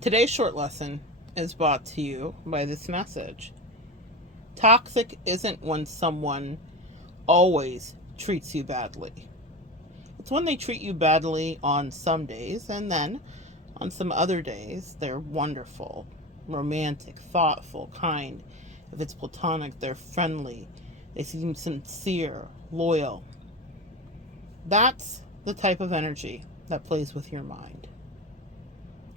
Today's short lesson is brought to you by this message. Toxic isn't when someone always treats you badly. It's when they treat you badly on some days, and then on some other days, they're wonderful, romantic, thoughtful, kind. If it's platonic, they're friendly. They seem sincere, loyal. That's the type of energy that plays with your mind.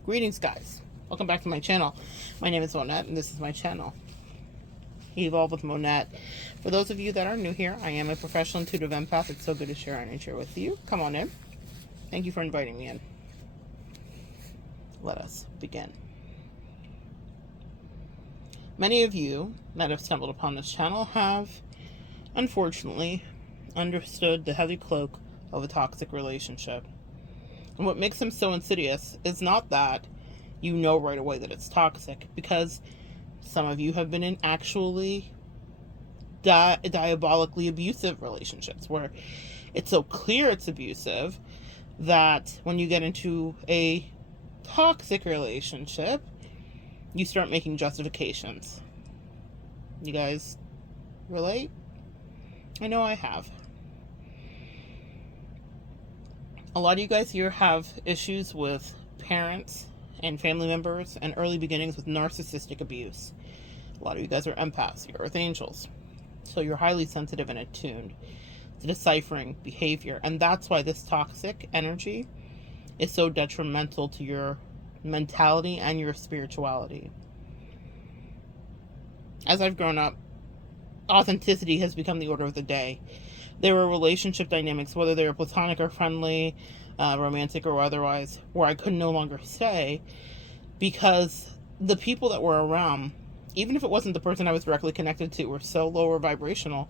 Greetings, guys. Welcome back to my channel. My name is Monette, and this is my channel, Evolve with Monette. For those of you that are new here, I am a professional intuitive empath. It's so good to share our nature with you. Come on in. Thank you for inviting me in. Let us begin. Many of you that have stumbled upon this channel have, unfortunately, understood the heavy cloak of a toxic relationship. And what makes them so insidious is not that you know right away that it's toxic, because some of you have been in actually diabolically abusive relationships where it's so clear it's abusive that when you get into a toxic relationship, you start making justifications. You guys relate? I know I have. A lot of you guys here have issues with parents and family members and early beginnings with narcissistic abuse. A lot of you guys are empaths, you're earth angels. So you're highly sensitive and attuned to deciphering behavior. And that's why this toxic energy is so detrimental to your mentality and your spirituality. As I've grown up, authenticity has become the order of the day. There were relationship dynamics, whether they were platonic or friendly, romantic or otherwise, where I could no longer stay because the people that were around, even if it wasn't the person I was directly connected to, were so lower vibrational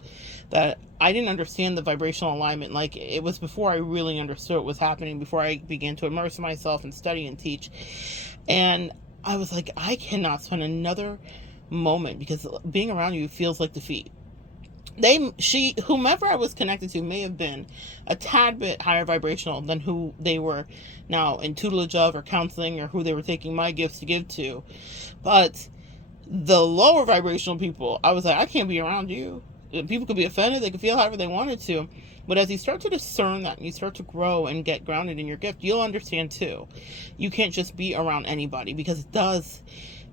that I didn't understand the vibrational alignment. Like, it was before I really understood what was happening, before I began to immerse myself and study and teach. And I was like, I cannot spend another moment, because being around you feels like defeat. Whomever I was connected to may have been a tad bit higher vibrational than who they were now in tutelage of or counseling, or who they were taking my gifts to give to. But the lower vibrational people, I was like, I can't be around you. People could be offended, they could feel however they wanted to. But as you start to discern that and you start to grow and get grounded in your gift, you'll understand too. You can't just be around anybody, because it does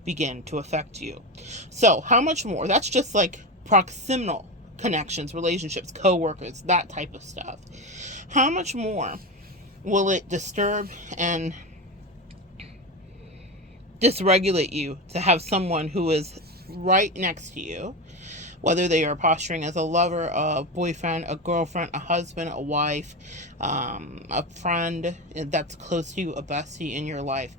begin to affect you. So how much more? That's just like proximal connections, relationships, co-workers, that type of stuff. How much more will it disturb and dysregulate you to have someone who is right next to you, whether they are posturing as a lover, a boyfriend, a girlfriend, a husband, a wife, a friend that's close to you, a bestie in your life,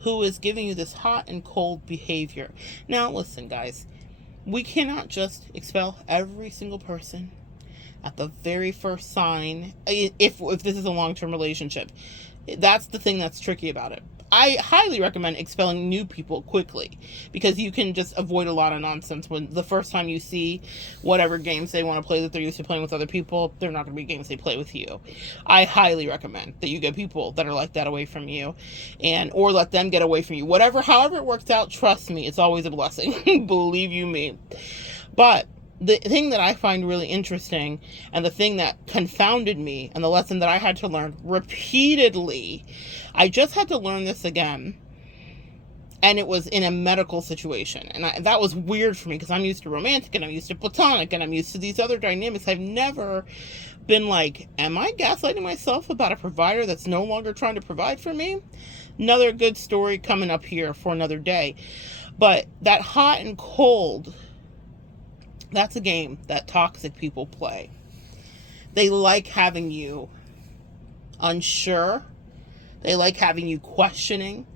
who is giving you this hot and cold behavior. Now listen, guys, we cannot just expel every single person at the very first sign if this is a long-term relationship. That's the thing that's tricky about it. I highly recommend expelling new people quickly, because you can just avoid a lot of nonsense. When the first time you see whatever games they want to play that they're used to playing with other people, they're not going to be games they play with you. I highly recommend that you get people that are like that away from you, or let them get away from you. However it works out, trust me, it's always a blessing. Believe you me. But the thing that I find really interesting, and the thing that confounded me, and the lesson that I had to learn repeatedly, I just had to learn this again, and it was in a medical situation. And that was weird for me, because I'm used to romantic, and I'm used to platonic, and I'm used to these other dynamics. I've never been like, am I gaslighting myself about a provider that's no longer trying to provide for me? Another good story coming up here for another day. But that hot and cold, that's a game that toxic people play. They like having you unsure. They like having you questioning.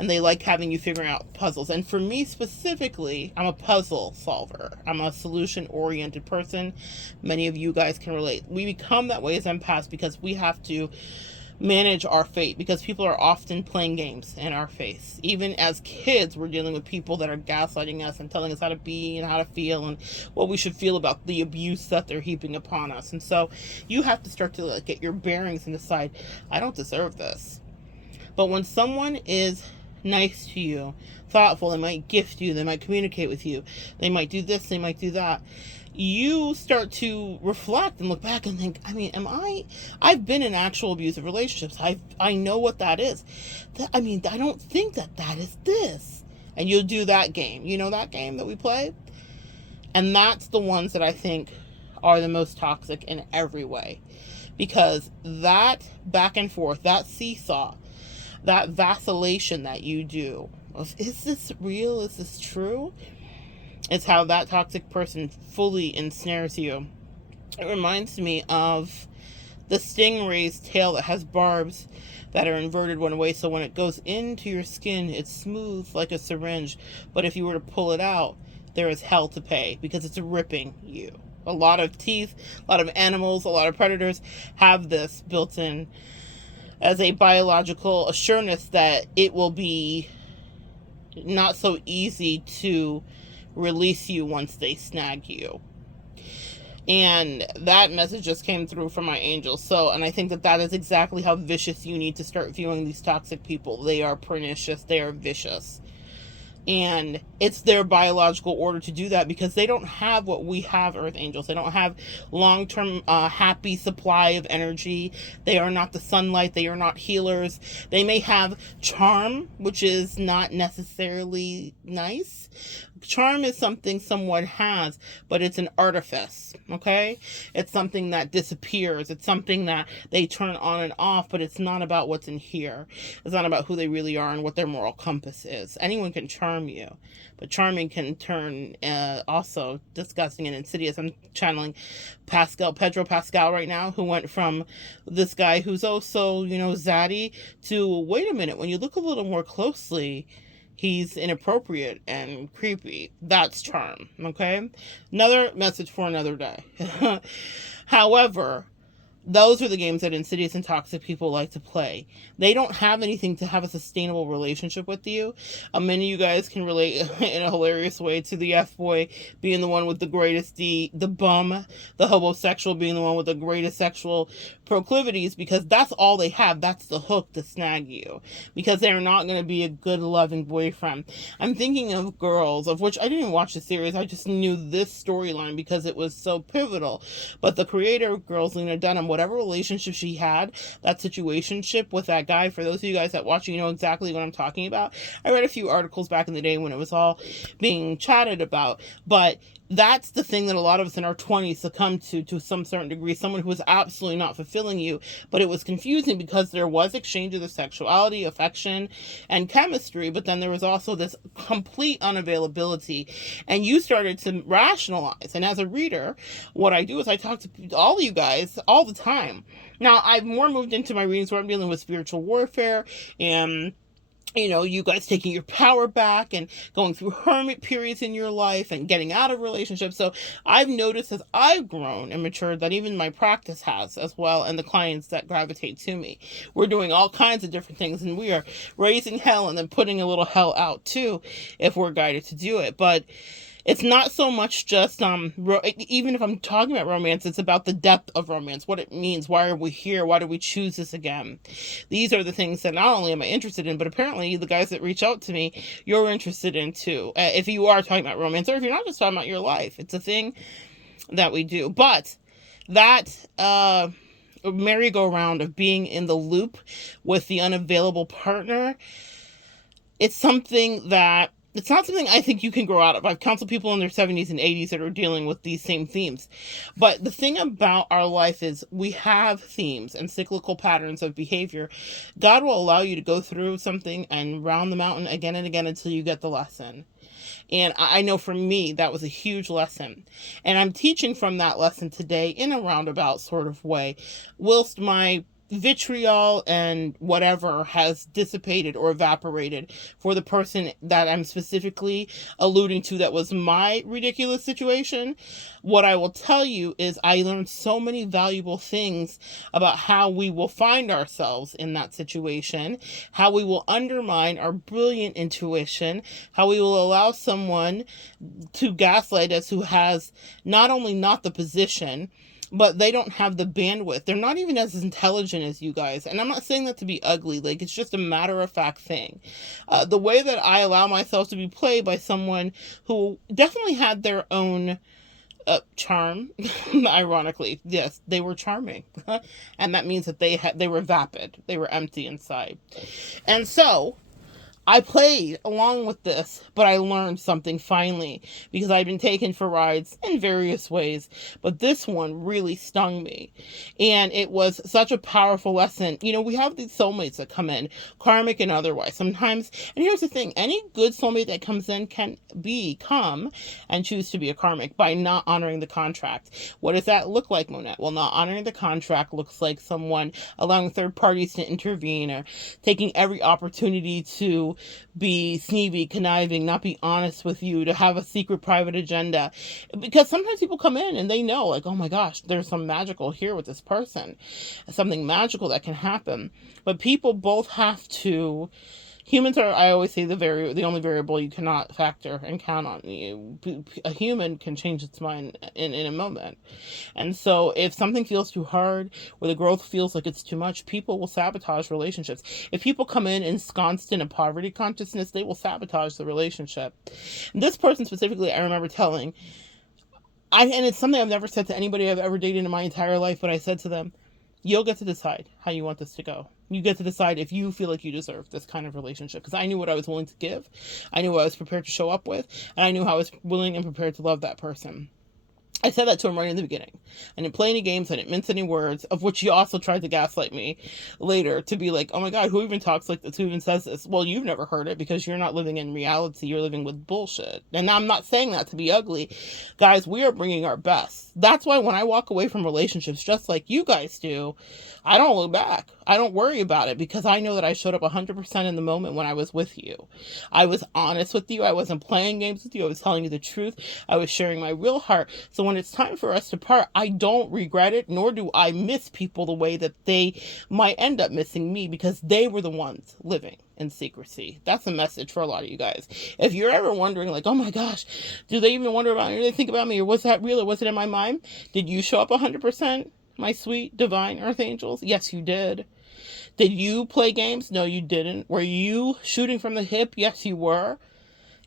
And they like having you figuring out puzzles. And for me specifically, I'm a puzzle solver. I'm a solution-oriented person. Many of you guys can relate. We become that way as empaths because we have to manage our fate, because people are often playing games in our face. Even as kids, we're dealing with people that are gaslighting us and telling us how to be and how to feel and what we should feel about the abuse that they're heaping upon us. And so you have to start to get your bearings and decide, I don't deserve this. But when someone is nice to you, thoughtful, they might gift you, they might communicate with you, they might do this, they might do that, you start to reflect and look back and think, I mean, I've been in actual abusive relationships. I know what that is. I don't think that is this. And you'll do that game. You know that game that we play? And that's the ones that I think are the most toxic in every way. Because that back and forth, that seesaw, that vacillation that you do of, is this real? Is this true? It's how that toxic person fully ensnares you. It reminds me of the stingray's tail that has barbs that are inverted one way, so when it goes into your skin, it's smooth like a syringe. But if you were to pull it out, there is hell to pay because it's ripping you. A lot of teeth, a lot of animals, a lot of predators have this built in as a biological assurance that it will be not so easy to release you once they snag you. And that message just came through from my angels. And I think that is exactly how vicious you need to start viewing these toxic people. They are pernicious, they are vicious. And it's their biological order to do that because they don't have what we have, Earth Angels. They don't have long-term happy supply of energy. They are not the sunlight. They are not healers. They may have charm, which is not necessarily nice. Charm is something someone has, but it's an artifice, okay? It's something that disappears. It's something that they turn on and off, but it's not about what's in here. It's not about who they really are and what their moral compass is. Anyone can charm you, but charming can turn also disgusting and insidious. I'm channeling Pedro Pascal right now, who went from this guy who's also, zaddy to, wait a minute, when you look a little more closely, he's inappropriate and creepy. That's charm, okay? Another message for another day. However, those are the games that insidious and toxic people like to play. They don't have anything to have a sustainable relationship with you. Many of you guys can relate in a hilarious way to the F-boy being the one with the greatest D, the bum, the homosexual being the one with the greatest sexual proclivities, because that's all they have. That's the hook to snag you, because they're not going to be a good, loving boyfriend. I'm thinking of Girls, of which I didn't even watch the series. I just knew this storyline because it was so pivotal. But the creator of Girls, Lena Dunham, whatever relationship she had, that situationship with that guy, for those of you guys that watch, you know exactly what I'm talking about. I read a few articles back in the day when it was all being chatted about, but that's the thing that a lot of us in our 20s succumb to some certain degree. Someone who was absolutely not fulfilling you, but it was confusing because there was exchanges of sexuality, affection, and chemistry, but then there was also this complete unavailability, and you started to rationalize. And as a reader, what I do is I talk to all of you guys all the time. Now, I've more moved into my readings where I'm dealing with spiritual warfare and you guys taking your power back and going through hermit periods in your life and getting out of relationships. So I've noticed as I've grown and matured that even my practice has as well, and the clients that gravitate to me. We're doing all kinds of different things, and we are raising hell and then putting a little hell out too if we're guided to do it. But it's not so much just, even if I'm talking about romance, it's about the depth of romance, what it means, why are we here, why do we choose this again? These are the things that not only am I interested in, but apparently the guys that reach out to me, you're interested in too. If you are talking about romance, or if you're not just talking about your life, it's a thing that we do. But that merry-go-round of being in the loop with the unavailable partner, it's not something I think you can grow out of. I've counseled people in their 70s and 80s that are dealing with these same themes. But the thing about our life is we have themes and cyclical patterns of behavior. God will allow you to go through something and round the mountain again and again until you get the lesson. And I know for me, that was a huge lesson. And I'm teaching from that lesson today in a roundabout sort of way, whilst my vitriol and whatever has dissipated or evaporated for the person that I'm specifically alluding to that was my ridiculous situation. What I will tell you is I learned so many valuable things about how we will find ourselves in that situation, how we will undermine our brilliant intuition, how we will allow someone to gaslight us who has not only not the position, but they don't have the bandwidth. They're not even as intelligent as you guys. And I'm not saying that to be ugly. Like, it's just a matter of fact thing. The way that I allow myself to be played by someone who definitely had their own charm, ironically, yes, they were charming. And that means that they were vapid. They were empty inside. And so I played along with this, but I learned something finally, because I've been taken for rides in various ways, but this one really stung me. And it was such a powerful lesson. You know, we have these soulmates that come in, karmic and otherwise, sometimes. And here's the thing, any good soulmate that comes in can come and choose to be a karmic by not honoring the contract. What does that look like, Monette? Well, not honoring the contract looks like someone allowing third parties to intervene, or taking every opportunity to be sneaky, conniving, not be honest with you, to have a secret private agenda. Because sometimes people come in and they know, like, oh my gosh, there's some magical here with this person, something magical that can happen. But people both have to, humans are, I always say, the only variable you cannot factor and count on. A human can change its mind in a moment. And so if something feels too hard, or the growth feels like it's too much, people will sabotage relationships. If people come in ensconced in a poverty consciousness, they will sabotage the relationship. And this person specifically, I remember telling, and it's something I've never said to anybody I've ever dated in my entire life, but I said to them, you'll get to decide how you want this to go. You get to decide if you feel like you deserve this kind of relationship. Because I knew what I was willing to give. I knew what I was prepared to show up with. And I knew how I was willing and prepared to love that person. I said that to him right in the beginning. I didn't play any games. I didn't mince any words, of which he also tried to gaslight me later to be like, oh my God, who even talks like this? Who even says this? Well, you've never heard it because you're not living in reality. You're living with bullshit. And I'm not saying that to be ugly. Guys, we are bringing our best. That's why when I walk away from relationships, just like you guys do, I don't look back. I don't worry about it, because I know that I showed up 100% in the moment when I was with you. I was honest with you. I wasn't playing games with you. I was telling you the truth. I was sharing my real heart. So when it's time for us to part, I don't regret it, nor do I miss people the way that they might end up missing me, because they were the ones living in secrecy. That's a message for a lot of you guys. If you're ever wondering, like, oh my gosh, do they even wonder about me? Do they think about me? Or was that real? Or was it in my mind? Did you show up 100%? My sweet, divine earth angels? Yes, you did. Did you play games? No, you didn't. Were you shooting from the hip? Yes, you were.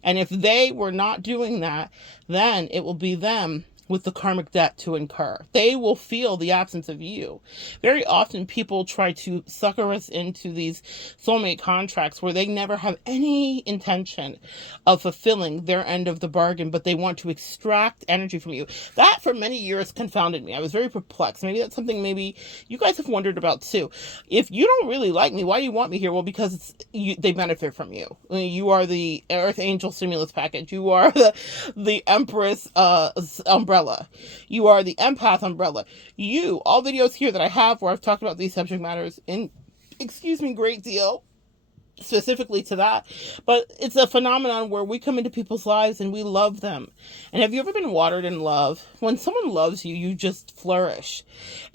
And if they were not doing that, then it will be them with the karmic debt to incur. They will feel the absence of you. Very often people try to sucker us into these soulmate contracts where they never have any intention of fulfilling their end of the bargain, but they want to extract energy from you. That for many years confounded me. I was very perplexed. Maybe that's something maybe you guys have wondered about too. If you don't really like me, why do you want me here? Well, because they benefit from you. I mean, you are the Earth Angel stimulus package. You are the Empress umbrella. You are the empath umbrella. All videos here that I have where I've talked about these subject matters in, great deal, specifically to that, but it's a phenomenon where we come into people's lives and we love them. And have you ever been watered in love? When someone loves you, you just flourish,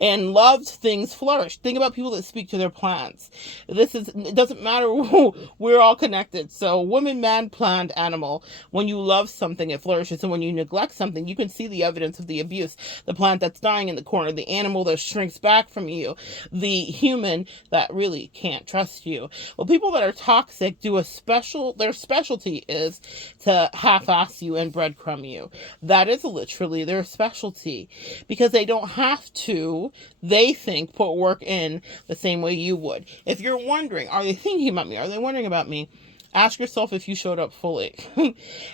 and loved things flourish. Think about people that speak to their plants. It doesn't matter who, we're all connected. So woman, man, plant, animal, when you love something, it flourishes. And when you neglect something, you can see the evidence of the abuse. The plant that's dying in the corner, the animal that shrinks back from you, the human that really can't trust you. Well, people that are toxic their specialty is to half-ass you and breadcrumb you. That is literally their specialty, because they don't have to, they think, put work in the same way you would. If you're wondering, are they thinking about me? Are they wondering about me? Ask yourself if you showed up fully.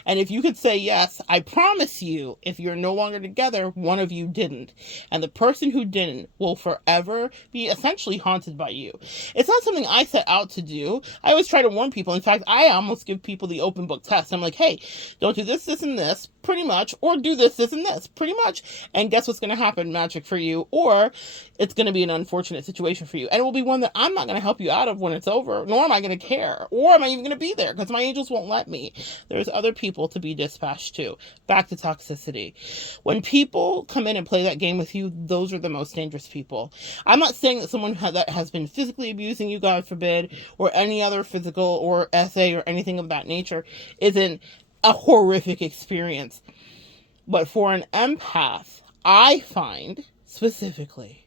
And if you could say yes, I promise you, if you're no longer together, one of you didn't. And the person who didn't will forever be essentially haunted by you. It's not something I set out to do. I always try to warn people. In fact, I almost give people the open book test. I'm like, hey, don't do this, this, and this, pretty much, or do this, this, and this, pretty much. And guess what's going to happen? Magic for you, or it's going to be an unfortunate situation for you. And it will be one that I'm not going to help you out of when it's over, nor am I going to care, or am I even going to be there, because my angels won't let me. There's other people to be dispatched to. Back to toxicity. When people come in and play that game with you, those are the most dangerous people. I'm not saying that someone that has been physically abusing you, God forbid, or any other physical or SA or anything of that nature isn't a horrific experience. But for an empath, I find specifically,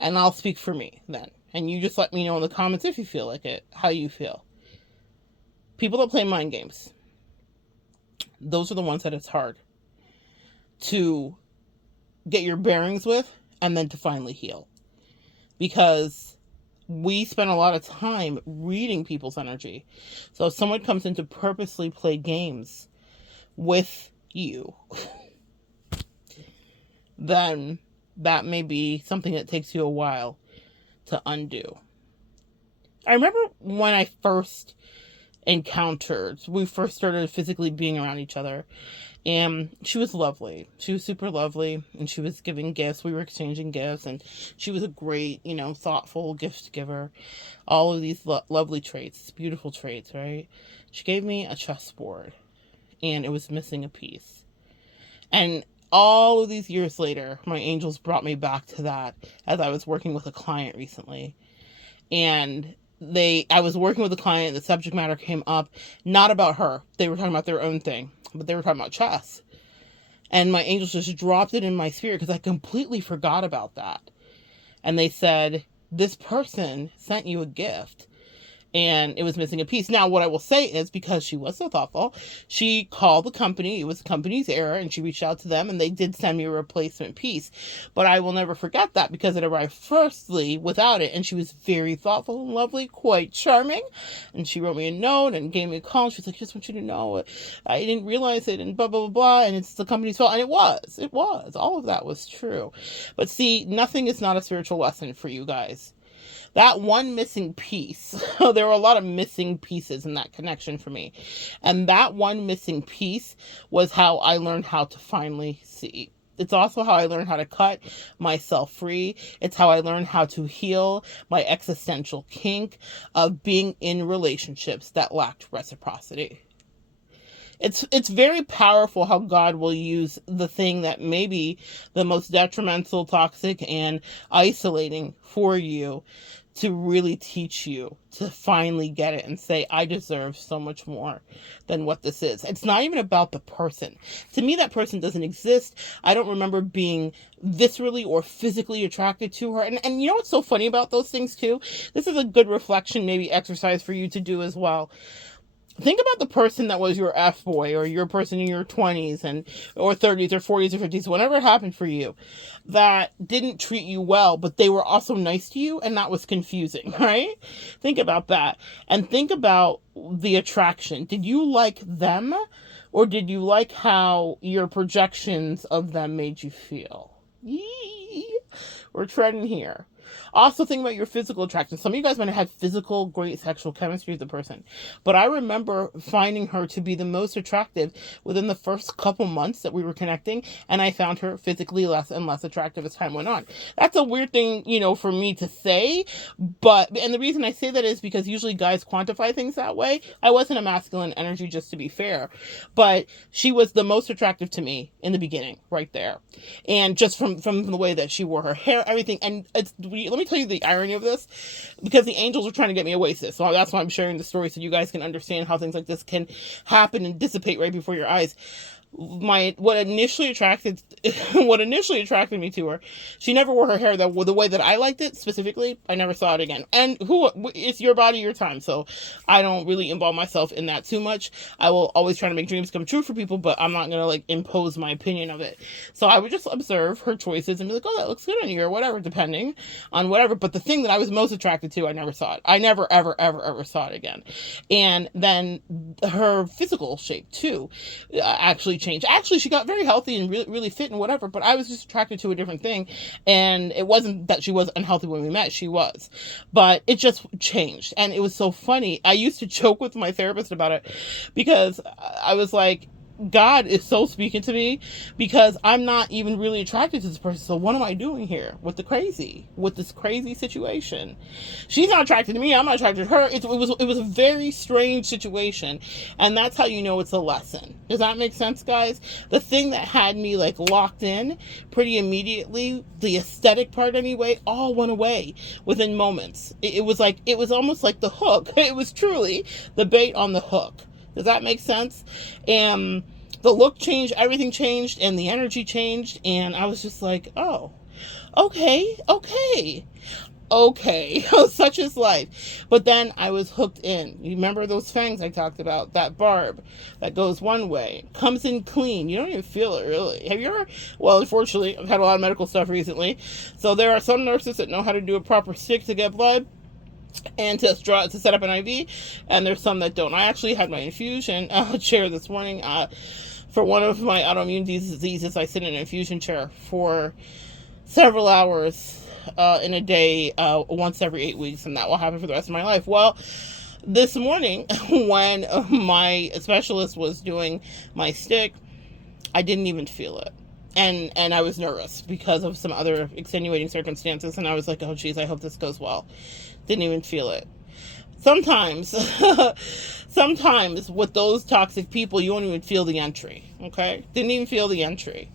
and I'll speak for me then, and you just let me know in the comments if you feel like it, how you feel. People that play mind games, those are the ones that it's hard to get your bearings with and then to finally heal. Because we spend a lot of time reading people's energy. So if someone comes in to purposely play games with you, then that may be something that takes you a while to undo. I remember when I first we first started physically being around each other, and she was lovely. She was super lovely, and she was giving gifts. We were exchanging gifts, and she was a great, thoughtful gift giver. All of these lovely traits, beautiful traits, right? She gave me a chessboard, and it was missing a piece. And all of these years later, my angels brought me back to that as I was working with a client recently. And I was working with a client, the subject matter came up, not about her. They were talking about their own thing, but they were talking about chess. And my angels just dropped it in my spirit because I completely forgot about that. And they said, this person sent you a gift, and it was missing a piece. Now, what I will say is, because she was so thoughtful, she called the company. It was the company's error, and she reached out to them, and they did send me a replacement piece. But I will never forget that, because it arrived firstly without it, and she was very thoughtful and lovely, quite charming. And she wrote me a note and gave me a call. She's like, I just want you to know, I didn't realize it, and blah, blah, blah, blah, and it's the company's fault. And it was. All of that was true. But see, nothing is not a spiritual lesson for you guys. That one missing piece, there were a lot of missing pieces in that connection for me. And that one missing piece was how I learned how to finally see. It's also how I learned how to cut myself free. It's how I learned how to heal my existential kink of being in relationships that lacked reciprocity. It's very powerful how God will use the thing that may be the most detrimental, toxic, and isolating for you to really teach you to finally get it and say, I deserve so much more than what this is. It's not even about the person. To me, that person doesn't exist. I don't remember being viscerally or physically attracted to her. And you know what's so funny about those things too? This is a good reflection, maybe exercise for you to do as well. Think about the person that was your F-boy, or your person in your 20s or 30s or 40s or 50s, whatever it happened for you, that didn't treat you well, but they were also nice to you, and that was confusing, right? Think about that. And think about the attraction. Did you like them, or did you like how your projections of them made you feel? Yee! We're treading here. Also, think about your physical attraction. Some of you guys might have had physical, great sexual chemistry with the person. But I remember finding her to be the most attractive within the first couple months that we were connecting. And I found her physically less and less attractive as time went on. That's a weird thing, for me to say. And the reason I say that is because usually guys quantify things that way. I wasn't a masculine energy, just to be fair. But she was the most attractive to me in the beginning, right there. And just from the way that she wore her hair, everything. And let me tell you the irony of this, because the angels are trying to get me Oasis. So that's why I'm sharing the story, so you guys can understand how things like this can happen and dissipate right before your eyes. What initially attracted me to her, she never wore her hair the way that I liked it specifically. I never saw it again. And it's your body, your time, so I don't really involve myself in that too much. I will always try to make dreams come true for people, but I'm not gonna impose my opinion of it. So I would just observe her choices and be like, oh, that looks good on you, or whatever, depending on whatever. But the thing that I was most attracted to, I never saw it. I never ever ever ever saw it again. And then her physical shape too actually changed. Actually, she got very healthy and really, really fit and whatever, but I was just attracted to a different thing. And it wasn't that she was unhealthy when we met. She was. But it just changed. And it was so funny. I used to joke with my therapist about it, because I was like, God is so speaking to me, because I'm not even really attracted to this person. So what am I doing here with this crazy situation? She's not attracted to me. I'm not attracted to her. It was a very strange situation. And that's how you know it's a lesson. Does that make sense, guys? The thing that had me locked in pretty immediately, the aesthetic part anyway, all went away within moments. It was almost like the hook. It was truly the bait on the hook. Does that make sense? And the look changed, everything changed, and the energy changed, and I was just like, oh. Okay, such is life. But then I was hooked in. You remember those fangs I talked about? That barb that goes one way, comes in clean. You don't even feel it really. Have you ever? Well, unfortunately, I've had a lot of medical stuff recently. So there are some nurses that know how to do a proper stick to get blood and to set up an IV, and there's some that don't. I actually had my infusion chair this morning. For one of my autoimmune diseases, I sit in an infusion chair for several hours in a day, once every 8 weeks, and that will happen for the rest of my life. Well, this morning, when my specialist was doing my stick, I didn't even feel it. And I was nervous because of some other extenuating circumstances, and I was like, oh geez, I hope this goes well. Didn't even feel it. Sometimes with those toxic people, you won't even feel the entry. Okay, didn't even feel the entry,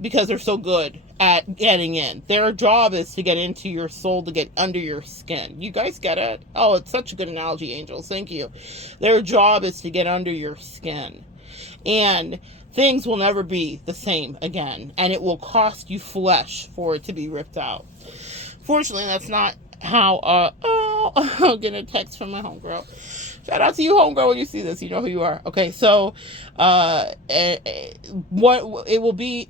because they're so good at getting in. Their job is to get into your soul, to get under your skin. You guys get it? Oh, it's such a good analogy, angels. Thank you. Their job is to get under your skin, and things will never be the same again, and it will cost you flesh for it to be ripped out. Fortunately, that's not how, I'm getting a text from my homegirl. Shout out to you, homegirl, when you see this. You know who you are. Okay, so, what it will be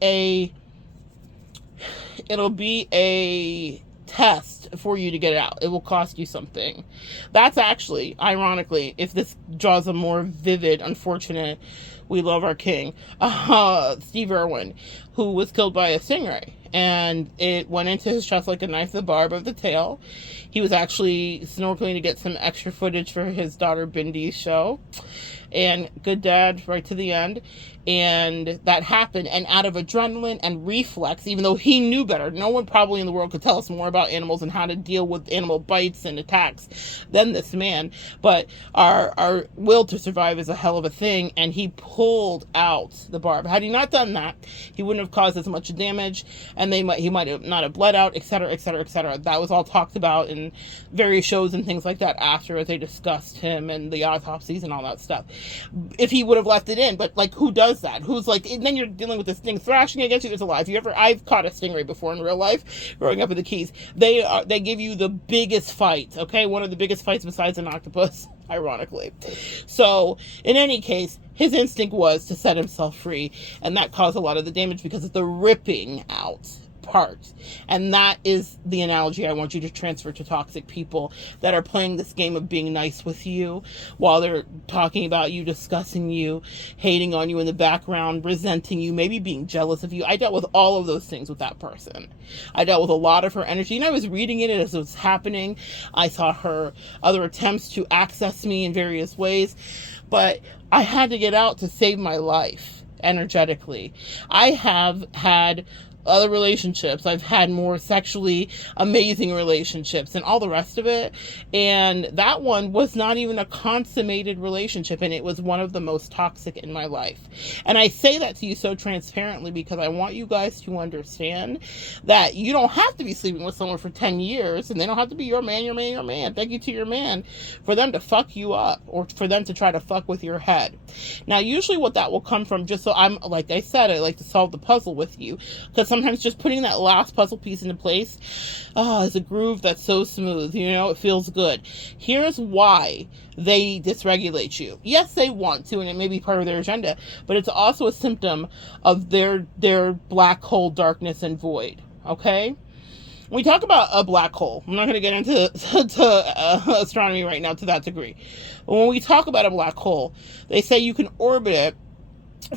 it'll be a test for you to get it out. It will cost you something. That's actually, ironically, if this draws a more vivid, unfortunate, we love our king, Steve Irwin, who was killed by a stingray, and it went into his chest like a knife, the barb of the tail. He was actually snorkeling to get some extra footage for his daughter Bindi's show, and good dad right to the end. And that happened, and out of adrenaline and reflex, even though he knew better, no one probably in the world could tell us more about animals and how to deal with animal bites and attacks than this man. But our will to survive is a hell of a thing, and he pulled out the barb. Had he not done that, he wouldn't have caused as much damage, and he might have not have bled out, etc., etc., etc. That was all talked about in various shows and things like that after, as they discussed him and the autopsies and all that stuff. If he would have left it in, but like, who does that? Who's like, and then you're dealing with this thing thrashing against you. There's a lot. I've caught a stingray before in real life, growing up in the Keys. They give you the biggest fight, okay? One of the biggest fights besides an octopus, ironically. So, in any case, his instinct was to set himself free, and that caused a lot of the damage because of the ripping out part. And that is the analogy I want you to transfer to toxic people that are playing this game of being nice with you while they're talking about you, discussing you, hating on you in the background, resenting you, maybe being jealous of you. I dealt with all of those things with that person. I dealt with a lot of her energy, and I was reading it as it was happening. I saw her other attempts to access me in various ways, but I had to get out to save my life energetically. I have had other relationships. I've had more sexually amazing relationships and all the rest of it. And that one was not even a consummated relationship, and it was one of the most toxic in my life. And I say that to you so transparently because I want you guys to understand that you don't have to be sleeping with someone for 10 years, and they don't have to be your man. Thank you to your man for them to fuck you up or for them to try to fuck with your head. Now, usually what that will come from, just so I'm, like I said, I like to solve the puzzle with you, because sometimes just putting that last puzzle piece into place, is a groove that's so smooth, it feels good. Here's why they dysregulate you. Yes, they want to, and it may be part of their agenda, but it's also a symptom of their black hole darkness and void, okay? When we talk about a black hole, I'm not going to get into astronomy right now to that degree, but when we talk about a black hole, they say you can orbit it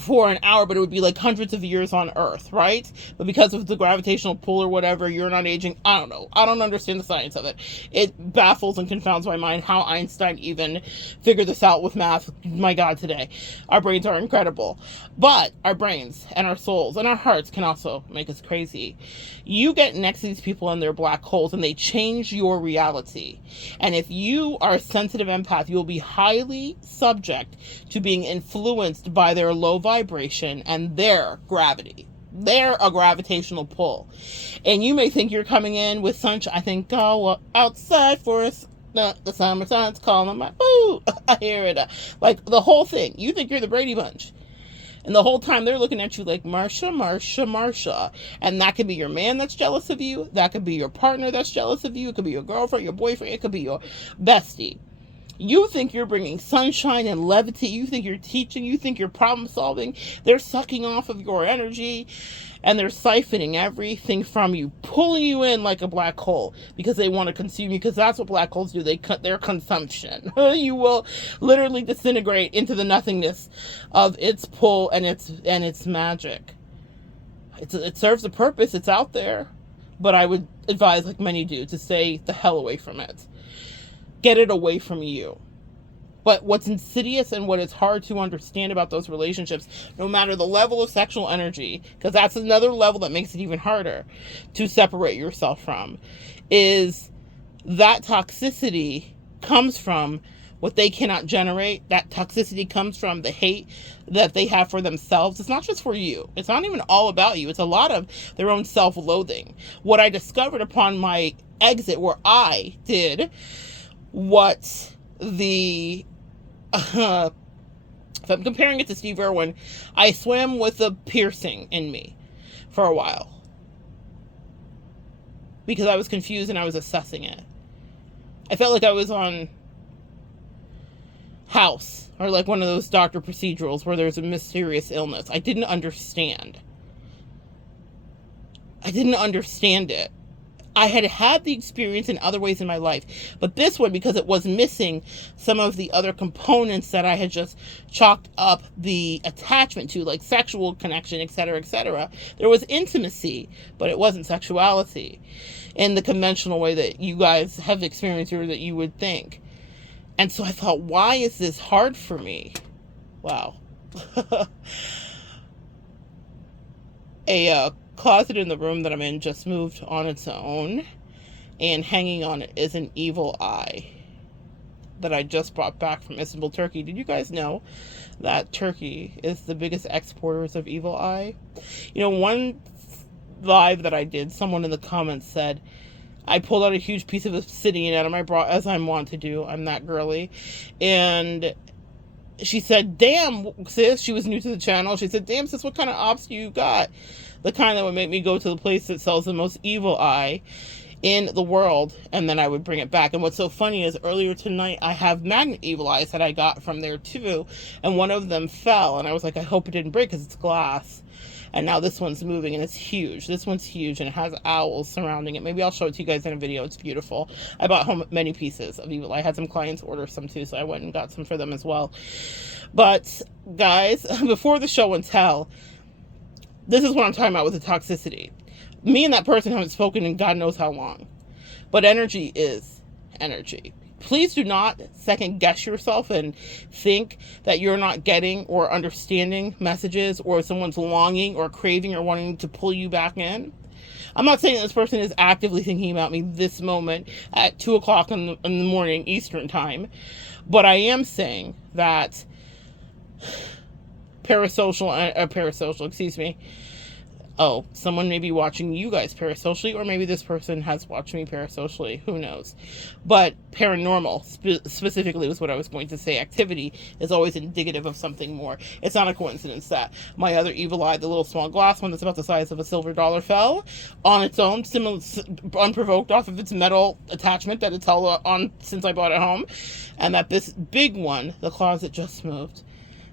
for an hour, but it would be like hundreds of years on Earth, right? But because of the gravitational pull or whatever, you're not aging. I don't know. I don't understand the science of it. It baffles and confounds my mind how Einstein even figured this out with math. My God, today. Our brains are incredible. But our brains and our souls and our hearts can also make us crazy. You get next to these people in their black holes and they change your reality. And if you are a sensitive empath, you will be highly subject to being influenced by their low vibration and their gravity. They're a gravitational pull. And you may think you're coming in with sunshine. I think, well, outside for us. The summertime's calling my, ooh, I hear it. Like the whole thing. You think you're the Brady Bunch. And the whole time they're looking at you like, Marsha, Marsha, Marsha. And that could be your man that's jealous of you. That could be your partner that's jealous of you. It could be your girlfriend, your boyfriend. It could be your bestie. You think you're bringing sunshine and levity. You think you're teaching. You think you're problem solving. They're sucking off of your energy and they're siphoning everything from you, pulling you in like a black hole because they want to consume you, because that's what black holes do. They cut their consumption. You will literally disintegrate into the nothingness of its pull and its magic. It serves a purpose. It's out there. But I would advise, like many do, to stay the hell away from it. Get it away from you. But what's insidious and what is hard to understand about those relationships, no matter the level of sexual energy, because that's another level that makes it even harder to separate yourself from, is that toxicity comes from what they cannot generate. That toxicity comes from the hate that they have for themselves. It's not just for you. It's not even all about you. It's a lot of their own self-loathing. What I discovered upon my exit, where I did what the if I'm comparing it to Steve Irwin, I swam with a piercing in me for a while because I was confused and I was assessing it. I felt like I was on House, or like one of those doctor procedurals where there's a mysterious illness. I didn't understand it. I had had the experience in other ways in my life, but this one, because it was missing some of the other components that I had just chalked up the attachment to, like sexual connection, etc., there was intimacy, but it wasn't sexuality in the conventional way that you guys have experienced or that you would think. And so I thought, why is this hard for me? Wow. A closet in the room that I'm in just moved on its own, and hanging on it is an evil eye that I just brought back from Istanbul, Turkey. Did you guys know that Turkey is the biggest exporters of evil eye? You know, one live that I did, someone in the comments said, I pulled out a huge piece of obsidian out of my bra, as I'm wont to do. I'm that girly. And she said, damn, sis, she was new to the channel. She said, damn, sis, what kind of ops do you got? The kind that would make me go to the place that sells the most evil eye in the world, and then I would bring it back. And what's so funny is earlier tonight, I have magnet evil eyes that I got from there too, and one of them fell, and I was like, I hope it didn't break because it's glass. And now this one's moving, and it's huge. This one's huge, and it has owls surrounding it. Maybe I'll show it to you guys in a video. It's beautiful. I bought home many pieces of evil. I had some clients order some too, so I went and got some for them as well. But, guys, before the show and tell, this is what I'm talking about with the toxicity. Me and that person haven't spoken in God knows how long. But energy is energy. Please do not second guess yourself and think that you're not getting or understanding messages, or someone's longing or craving or wanting to pull you back in. I'm not saying that this person is actively thinking about me this moment at 2 o'clock in the morning Eastern time, but I am saying that parasocial, excuse me. Oh, someone may be watching you guys parasocially, or maybe this person has watched me parasocially. Who knows? But paranormal, specifically was what I was going to say. Activity is always indicative of something more. It's not a coincidence that my other evil eye, the little small glass one that's about the size of a silver dollar, fell on its own, unprovoked, off of its metal attachment that it's held on since I bought it home. And that this big one, the closet, just moved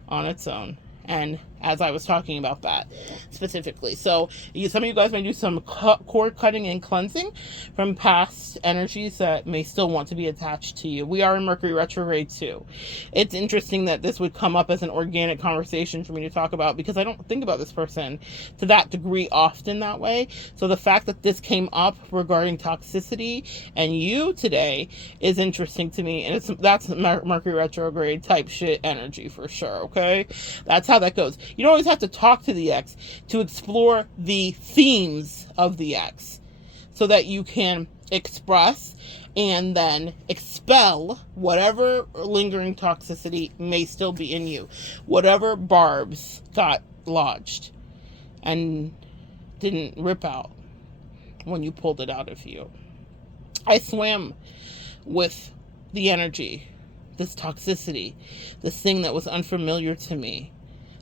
on its own. And as I was talking about that specifically. So some of you guys may do some cord cutting and cleansing from past energies that may still want to be attached to you. We are in Mercury retrograde too. It's interesting that this would come up as an organic conversation for me to talk about, because I don't think about this person to that degree often that way. So the fact that this came up regarding toxicity and you today is interesting to me. And that's Mercury retrograde type shit energy for sure. Okay. That's how that goes. You don't always have to talk to the ex to explore the themes of the ex so that you can express and then expel whatever lingering toxicity may still be in you. Whatever barbs got lodged and didn't rip out when you pulled it out of you. I swam with the energy, this toxicity, this thing that was unfamiliar to me.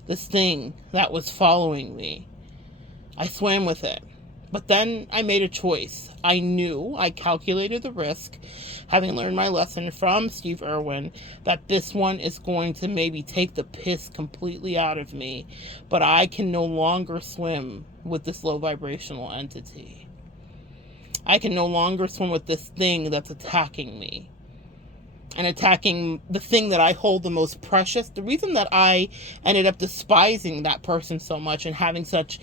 this thing that was following me. I swam with it. But then I made a choice. I calculated the risk, having learned my lesson from Steve Irwin, that this one is going to maybe take the piss completely out of me, but I can no longer swim with this low vibrational entity. I can no longer swim with this thing that's attacking me and attacking the thing that I hold the most precious. The reason that I ended up despising that person so much and having such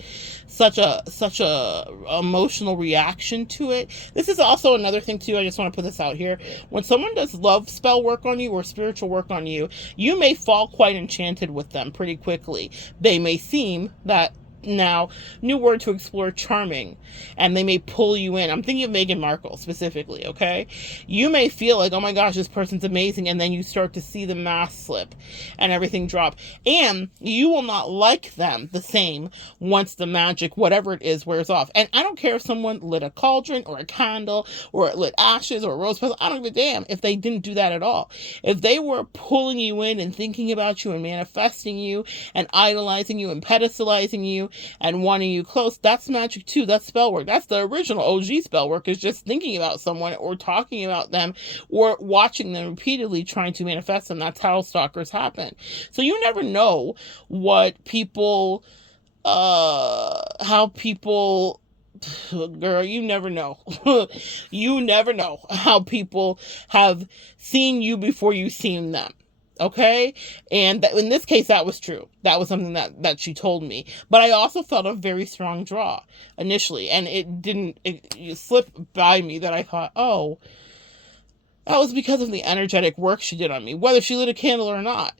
a emotional reaction to it. This is also another thing too. I just want to put this out here. When someone does love spell work on you or spiritual work on you, you may fall quite enchanted with them pretty quickly. They may seem that, now, new word to explore, charming, and they may pull you in. I'm thinking of Meghan Markle specifically, okay? You may feel like, oh my gosh, this person's amazing, and then you start to see the mask slip and everything drop. And you will not like them the same once the magic, whatever it is, wears off. And I don't care if someone lit a cauldron or a candle or it lit ashes or a rose petal. I don't give a damn if they didn't do that at all. If they were pulling you in and thinking about you and manifesting you and idolizing you and pedestalizing you and wanting you close, that's magic too. That's spell work. That's the original OG spell work, is just thinking about someone or talking about them or watching them repeatedly trying to manifest them. That's how stalkers happen. So you never know what people, how people, girl, you never know. You never know how people have seen you before you've seen them. Okay? And in this case, that was true. That was something that she told me. But I also felt a very strong draw initially. And it slipped by me that I thought, oh, that was because of the energetic work she did on me. Whether she lit a candle or not,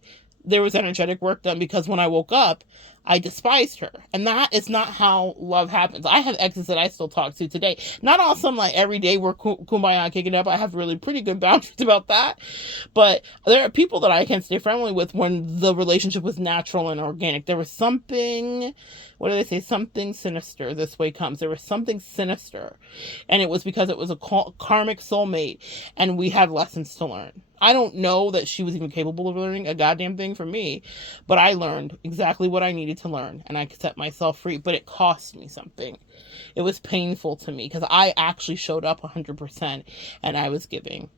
there was energetic work done, because when I woke up, I despised her. And that is not how love happens. I have exes that I still talk to today. Not all some like every day we're kumbaya kicking up. I have really pretty good boundaries about that. But there are people that I can stay friendly with when the relationship was natural and organic. There was something, what do they say? Something sinister this way comes. There was something sinister. And it was because it was a karmic soulmate and we had lessons to learn. I don't know that she was even capable of learning a goddamn thing from me, but I learned exactly what I needed to learn and I could set myself free, but it cost me something. It was painful to me because I actually showed up 100% and I was giving,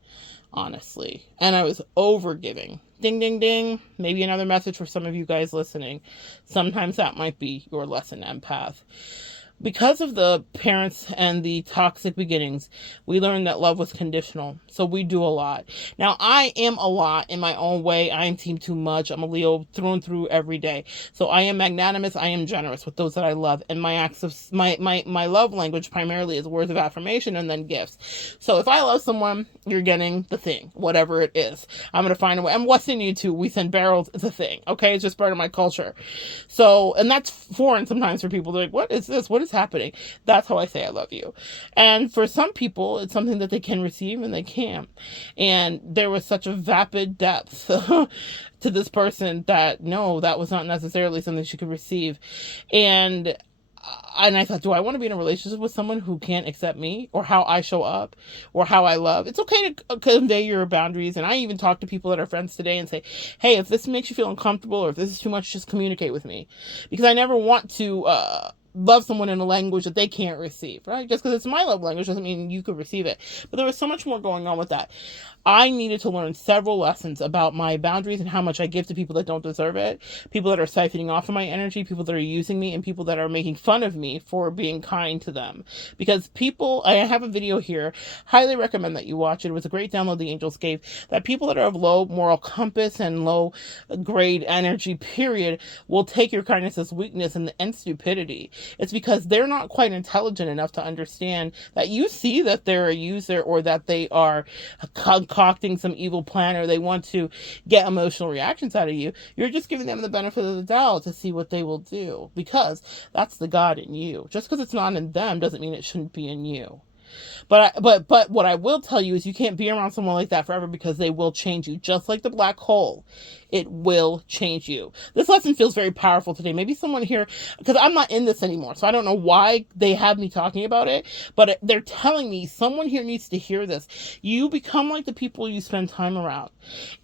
honestly, and I was over giving. Ding, ding, ding. Maybe another message for some of you guys listening. Sometimes that might be your lesson, empath. Because of the parents and the toxic beginnings, we learned that love was conditional. So we do a lot. Now, I am a lot in my own way. I am team too much. I'm a Leo through and through every day. So I am magnanimous. I am generous with those that I love. And my acts of my love language primarily is words of affirmation and then gifts. So if I love someone, you're getting the thing, whatever it is. I'm going to find a way. And what's in you too? We send barrels. It's a thing. Okay. It's just part of my culture. So, and that's foreign sometimes for people. They're like, what is this? What is happening? That's how I say I love you. And for some people, it's something that they can receive and they can't. And there was such a vapid depth to this person that no, that was not necessarily something she could receive. And I thought, do I want to be in a relationship with someone who can't accept me or how I show up or how I love? It's okay to convey your boundaries. And I even talk to people that are friends today and say, hey, if this makes you feel uncomfortable or if this is too much, just communicate with me. Because I never want to love someone in a language that they can't receive, right? Just because it's my love language doesn't mean you could receive it. But there was so much more going on with that. I needed to learn several lessons about my boundaries and how much I give to people that don't deserve it, people that are siphoning off of my energy, people that are using me, and people that are making fun of me for being kind to them. Because people, I have a video here, highly recommend that you watch it. It was a great download the angels gave, that people that are of low moral compass and low grade energy, period, will take your kindness as weakness and stupidity. It's because they're not quite intelligent enough to understand that you see that they're a user or that they are concocting some evil plan or they want to get emotional reactions out of you. You're just giving them the benefit of the doubt to see what they will do, because that's the God in you. Just because it's not in them doesn't mean it shouldn't be in you. But what I will tell you is you can't be around someone like that forever, because they will change you. Just like the black hole, it will change you. This lesson feels very powerful today. Maybe someone here, because I'm not in this anymore, so I don't know why they have me talking about it, but they're telling me someone here needs to hear this. You become like the people you spend time around.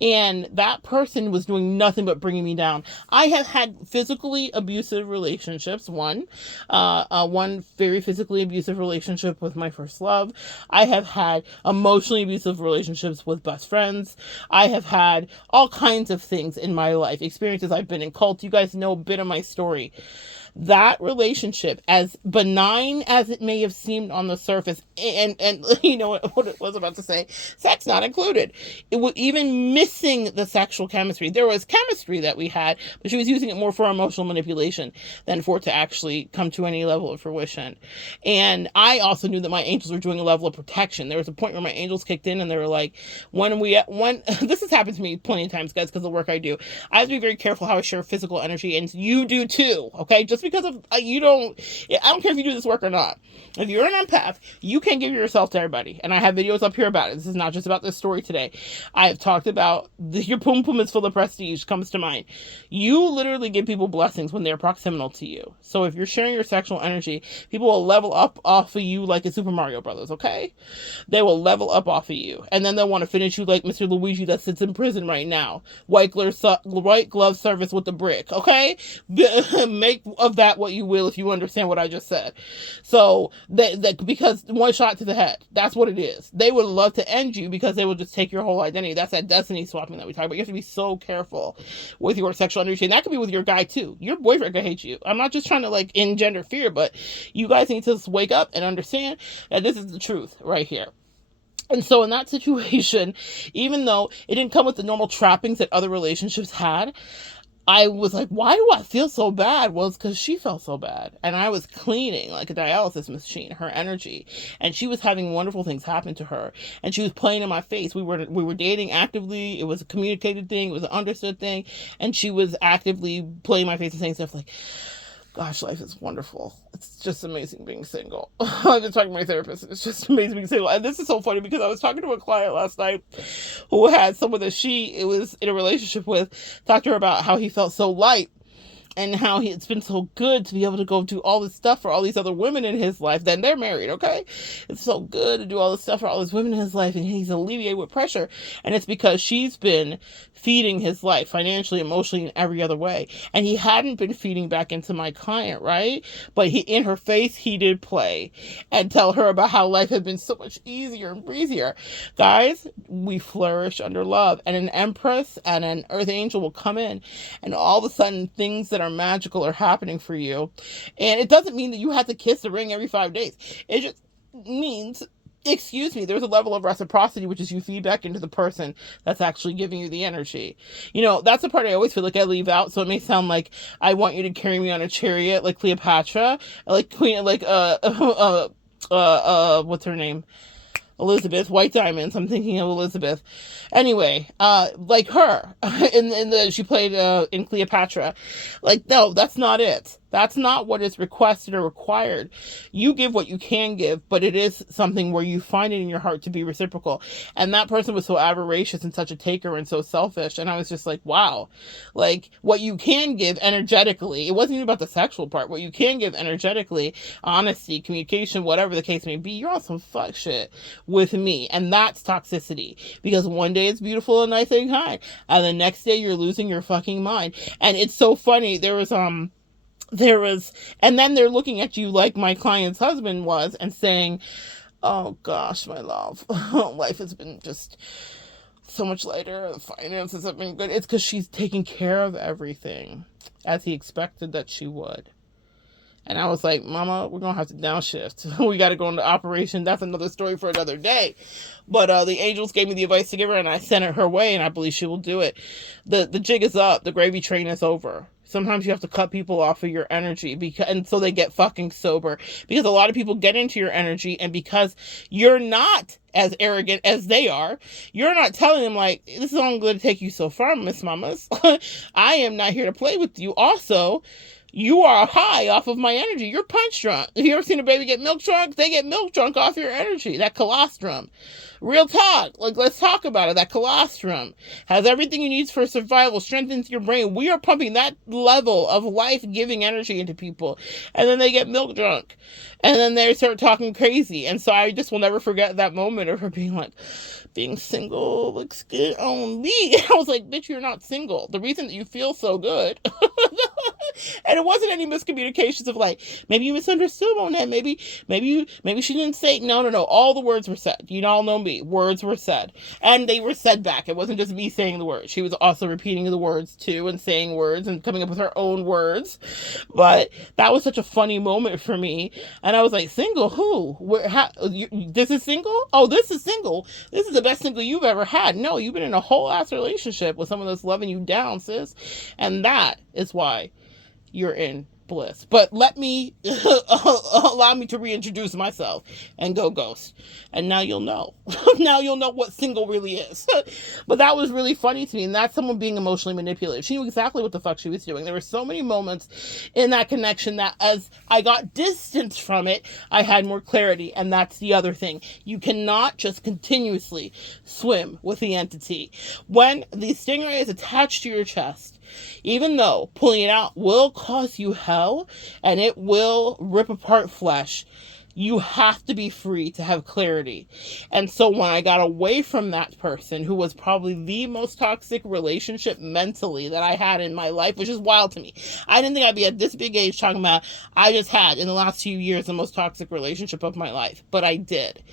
And that person was doing nothing but bringing me down. I have had physically abusive relationships. One very physically abusive relationship with my first love. I have had emotionally abusive relationships with best friends. I have had all kinds of things in my life, experiences. I've been in cults. You guys know a bit of my story. That relationship, as benign as it may have seemed on the surface, and you know what it was about to say, sex not included. It was even missing the sexual chemistry. There was chemistry that we had, but she was using it more for emotional manipulation than for it to actually come to any level of fruition. And I also knew that my angels were doing a level of protection. There was a point where my angels kicked in and they were like, when this has happened to me plenty of times, guys, because of the work I do, I have to be very careful how I share physical energy, and you do too, okay? Just because of I don't care if you do this work or not. If you're an empath, you can give yourself to everybody, and I have videos up here about it. This is not just about this story today. I have talked about your pum pum is full of prestige comes to mind. You literally give people blessings when they're proximal to you. So if you're sharing your sexual energy, people will level up off of you like in Super Mario Brothers, okay? They will level up off of you, and then they'll want to finish you like Mr. Luigi that sits in prison right now. White glove service with the brick, okay? Make of that what you will if you understand what I just said. So because one shot to the head, that's what it is. They would love to end you because they will just take your whole identity. That's that destiny swapping that we talk about. You have to be so careful with your sexual energy, and that could be with your guy too. Your boyfriend could hate you. I'm not just trying to like engender fear, but you guys need to just wake up and understand that this is the truth right here. And so in that situation, even though it didn't come with the normal trappings that other relationships had, I was like, why do I feel so bad? Well, it's because she felt so bad. And I was cleaning like a dialysis machine, her energy. And she was having wonderful things happen to her. And she was playing in my face. We were dating actively. It was a communicated thing. It was an understood thing. And she was actively playing my face and saying stuff like, gosh, life is wonderful. It's just amazing being single. I've been talking to my therapist. It's just amazing being single. And this is so funny because I was talking to a client last night who had someone that she was in a relationship with, talked to her about how he felt so light and how it's been so good to be able to go do all this stuff for all these other women in his life. Then they're married, okay? It's so good to do all this stuff for all these women in his life, and he's alleviated with pressure. And it's because she's been feeding his life financially, emotionally, in every other way. And he hadn't been feeding back into my client, right? But in her face, he did play and tell her about how life had been so much easier and breezier. Guys, we flourish under love. And an empress and an earth angel will come in, and all of a sudden, things that are magical are happening for you. And it doesn't mean that you have to kiss the ring every 5 days. It just means, there's a level of reciprocity, which is you feed back into the person that's actually giving you the energy. You know, that's the part I always feel like I leave out. So it may sound like I want you to carry me on a chariot like Cleopatra, like Queen, like what's her name? Elizabeth, White Diamonds. I'm thinking of Elizabeth. Anyway, like her, she played in Cleopatra. Like, no, that's not it. That's not what is requested or required. You give what you can give, but it is something where you find it in your heart to be reciprocal. And that person was so avaricious and such a taker and so selfish. And I was just like, wow, like what you can give energetically, it wasn't even about the sexual part. What you can give energetically, honesty, communication, whatever the case may be, you're on some fuck shit with me. And that's toxicity, because one day it's beautiful and nice and kind, and the next day you're losing your fucking mind. And it's so funny. And then they're looking at you like my client's husband was and saying, oh gosh, my love, life has been just so much lighter. The finances have been good. It's because she's taking care of everything as he expected that she would. And I was like, Mama, we're going to have to downshift. We got to go into operation. That's another story for another day. But the angels gave me the advice to give her, and I sent it her way, and I believe she will do it. The jig is up. The gravy train is over. Sometimes you have to cut people off of your energy and so they get fucking sober. Because a lot of people get into your energy, and because you're not as arrogant as they are, you're not telling them like, this is only going to take you so far, Miss Mamas. I am not here to play with you. Also, You are high off of my energy. You're punch drunk. Have you ever seen a baby get milk drunk? They get milk drunk off your energy, that colostrum. Real talk. Like, let's talk about it. That colostrum has everything you need for survival, strengthens your brain. We are pumping that level of life-giving energy into people. And then they get milk drunk. And then they start talking crazy. And so I just will never forget that moment of her being like, being single looks good on me. I was like, bitch, you're not single. The reason that you feel so good. And it wasn't any miscommunications of like, maybe you misunderstood Monette. Maybe she didn't say, no. All the words were said. You all know me. Words were said. And they were said back. It wasn't just me saying the words. She was also repeating the words too and saying words and coming up with her own words. But that was such a funny moment for me. And I was like, single? Who? This is single? Oh, this is single. This is the best single you've ever had. No, you've been in a whole ass relationship with someone that's loving you down, sis. And that is why you're in bliss. But let me allow me to reintroduce myself and go ghost. And now you'll know. Now you'll know what single really is. But that was really funny to me. And that's someone being emotionally manipulative. She knew exactly what the fuck she was doing. There were so many moments in that connection that as I got distance from it, I had more clarity. And that's the other thing. You cannot just continuously swim with the entity. When the stingray is attached to your chest, even though pulling it out will cause you hell and it will rip apart flesh, you have to be free to have clarity. And so when I got away from that person, who was probably the most toxic relationship mentally that I had in my life, which is wild to me. I didn't think I'd be at this big age talking about I just had in the last few years the most toxic relationship of my life, but I did.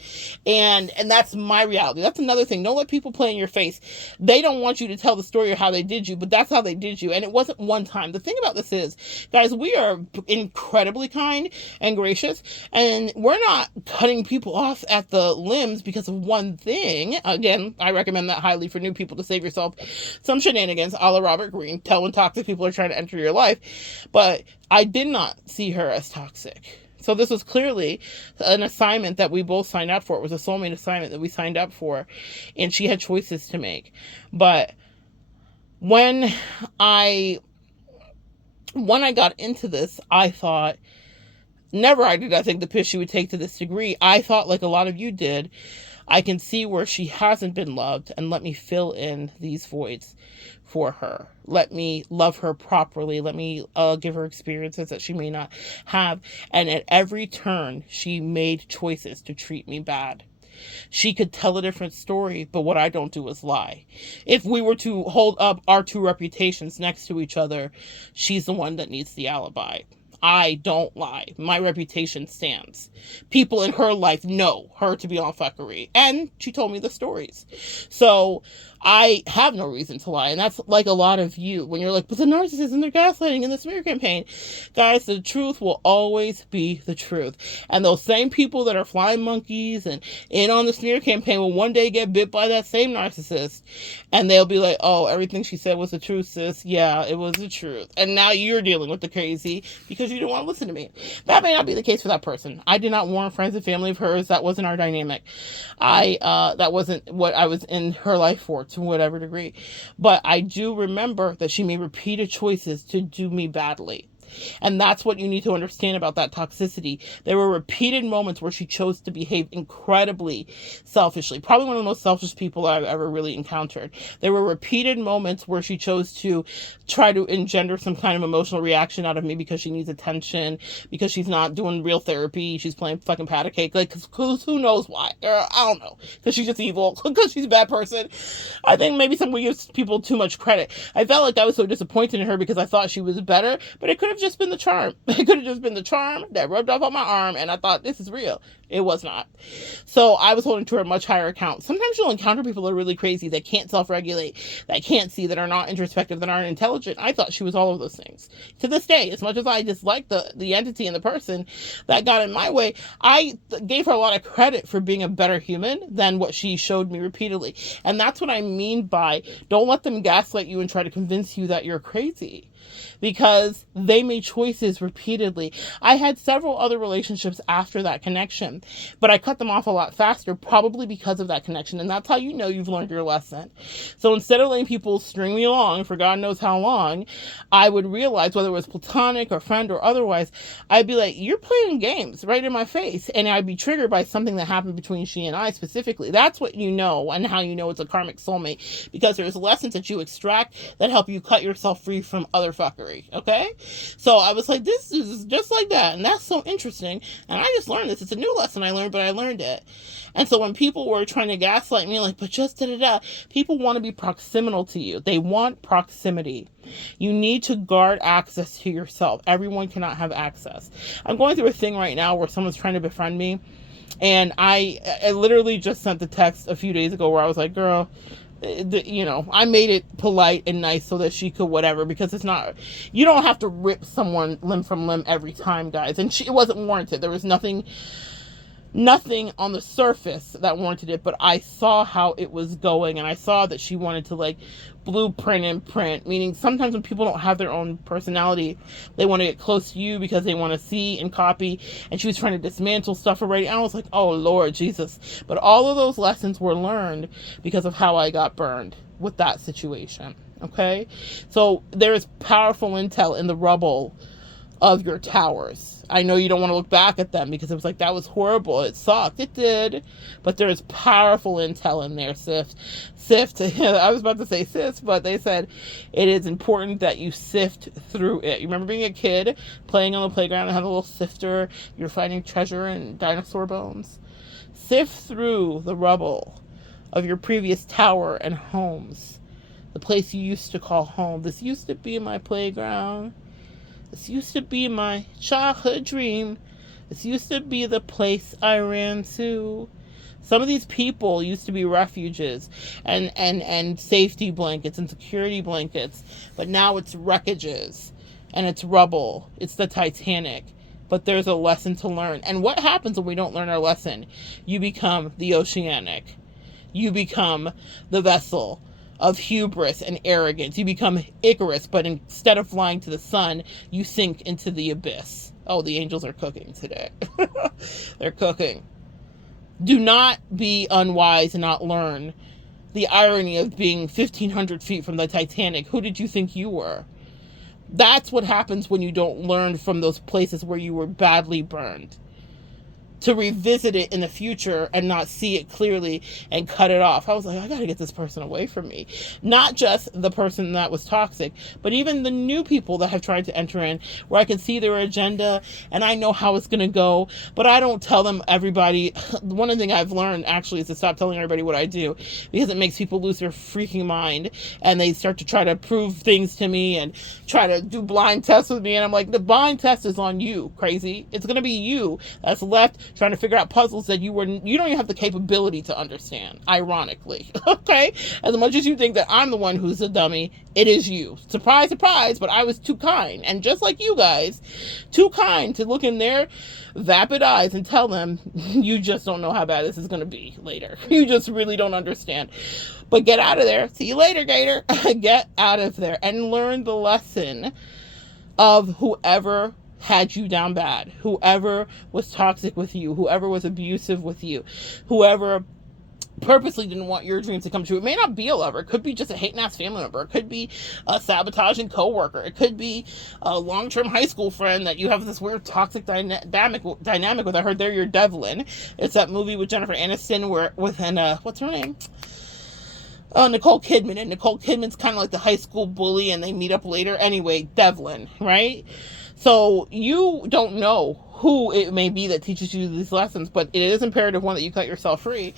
And that's my reality. That's another thing. Don't let people play in your face. They don't want you to tell the story of how they did you, but that's how they did you. And it wasn't one time. The thing about this is, guys, we are incredibly kind and gracious, and we're not cutting people off at the limbs because of one thing. Again, I recommend that highly for new people to save yourself some shenanigans a la Robert Greene. Tell when toxic people are trying to enter your life. But I did not see her as toxic. So this was clearly an assignment that we both signed up for. It was a soulmate assignment that we signed up for. And she had choices to make. But when I got into this, I thought, never did I think the piss she would take to this degree. I thought, like a lot of you did, I can see where she hasn't been loved, and let me fill in these voids for her. Let me love her properly. Let me give her experiences that she may not have. And at every turn, she made choices to treat me bad. She could tell a different story, but what I don't do is lie. If we were to hold up our two reputations next to each other, she's the one that needs the alibi. I don't lie. My reputation stands. People in her life know her to be on fuckery. And she told me the stories. So I have no reason to lie. And that's like a lot of you. When you're like, but the narcissist and they're gaslighting in the smear campaign. Guys, the truth will always be the truth. And those same people that are flying monkeys and in on the smear campaign will one day get bit by that same narcissist. And they'll be like, oh, everything she said was the truth, sis. Yeah, it was the truth. And now you're dealing with the crazy because you didn't want to listen to me. That may not be the case for that person. I did not warn friends and family of hers. That wasn't our dynamic. That wasn't what I was in her life for, to whatever degree. But I do remember that she made repeated choices to do me badly. And that's what you need to understand about that toxicity. There were repeated moments where she chose to behave incredibly selfishly. Probably one of the most selfish people I've ever really encountered. There were repeated moments where she chose to try to engender some kind of emotional reaction out of me because she needs attention, because she's not doing real therapy, she's playing fucking pat a cake, like, cause who knows why? I don't know. Because she's just evil, because she's a bad person. I think maybe some we give people too much credit. I felt like I was so disappointed in her because I thought she was better, but it could have just been the charm. It could have just been the charm that rubbed off on my arm, and I thought, this is real. It was not. So I was holding to a much higher account. Sometimes you'll encounter people that are really crazy, that can't self-regulate, that can't see, that are not introspective, that aren't intelligent. I thought she was all of those things. To this day, as much as I dislike the entity and the person that got in my way, I gave her a lot of credit for being a better human than what she showed me repeatedly. And that's what I mean by don't let them gaslight you and try to convince you that you're crazy. Because they made choices repeatedly. I had several other relationships after that connection them, but I cut them off a lot faster, probably because of that connection. And that's how you know you've learned your lesson. So instead of letting people string me along for God knows how long, I would realize, whether it was platonic or friend or otherwise, I'd be like, you're playing games right in my face. And I'd be triggered by something that happened between she and I specifically. That's what you know, and how you know it's a karmic soulmate, because there's lessons that you extract that help you cut yourself free from other fuckery. Okay? So I was like, this is just like that. And that's so interesting. And I just learned this. It's a new lesson I learned, but I learned it. And so when people were trying to gaslight me, like, but just da-da-da, people want to be proximal to you. They want proximity. You need to guard access to yourself. Everyone cannot have access. I'm going through a thing right now where someone's trying to befriend me. And I literally just sent the text a few days ago where I was like, girl, I made it polite and nice so that she could whatever, because it's not, you don't have to rip someone limb from limb every time, guys. And it wasn't warranted. There was nothing on the surface that warranted it, but I saw how it was going, and I saw that she wanted to like blueprint and print, meaning sometimes when people don't have their own personality, they want to get close to you because they want to see and copy, and she was trying to dismantle stuff already. And I was like, oh Lord Jesus. But all of those lessons were learned because of how I got burned with that situation. Okay, so there's powerful intel in the rubble of your towers. I know you don't want to look back at them because it was like, that was horrible. It sucked. It did. But there's powerful intel in there, sift. I was about to say sis, but they said it is important that you sift through it. You remember being a kid playing on the playground and had a little sifter? You're finding treasure and dinosaur bones. Sift through the rubble of your previous tower and homes. The place you used to call home. This used to be my playground. This used to be my childhood dream. This used to be the place I ran to. Some of these people used to be refuges and safety blankets and security blankets, but now it's wreckages and it's rubble. It's the Titanic. But there's a lesson to learn. And what happens when we don't learn our lesson? You become the Oceanic. You become the vessel of hubris and arrogance. You become Icarus, but instead of flying to the sun, you sink into the abyss. Oh, the angels are cooking today. They're cooking. Do not be unwise and not learn the irony of being 1,500 feet from the Titanic. Who did you think you were? That's what happens when you don't learn from those places where you were badly burned. To revisit it in the future and not see it clearly and cut it off. I was like, I gotta get this person away from me. Not just the person that was toxic, but even the new people that have tried to enter in, where I can see their agenda and I know how it's gonna go, but I don't tell them everybody. One of the things I've learned actually is to stop telling everybody what I do, because it makes people lose their freaking mind and they start to try to prove things to me and try to do blind tests with me. And I'm like, the blind test is on you, crazy. It's gonna be you that's left trying to figure out puzzles that you don't even have the capability to understand, ironically. Okay? As much as you think that I'm the one who's a dummy, it is you. Surprise, surprise, but I was too kind. And just like you guys, too kind to look in their vapid eyes and tell them, you just don't know how bad this is going to be later. You just really don't understand. But get out of there. See you later, Gator. Get out of there and learn the lesson of whoever had you down bad, whoever was toxic with you, whoever was abusive with you, whoever purposely didn't want your dreams to come true. It may not be a lover. It could be just a hating-ass family member. It could be a sabotaging coworker. It could be a long-term high school friend that you have this weird toxic dynamic with. I heard they're your Devlin. It's that movie with Jennifer Aniston what's her name? Oh, Nicole Kidman. And Nicole Kidman's kind of like the high school bully, and they meet up later. Anyway, Devlin, right? So you don't know who it may be that teaches you these lessons, but it is imperative, one, that you cut yourself free.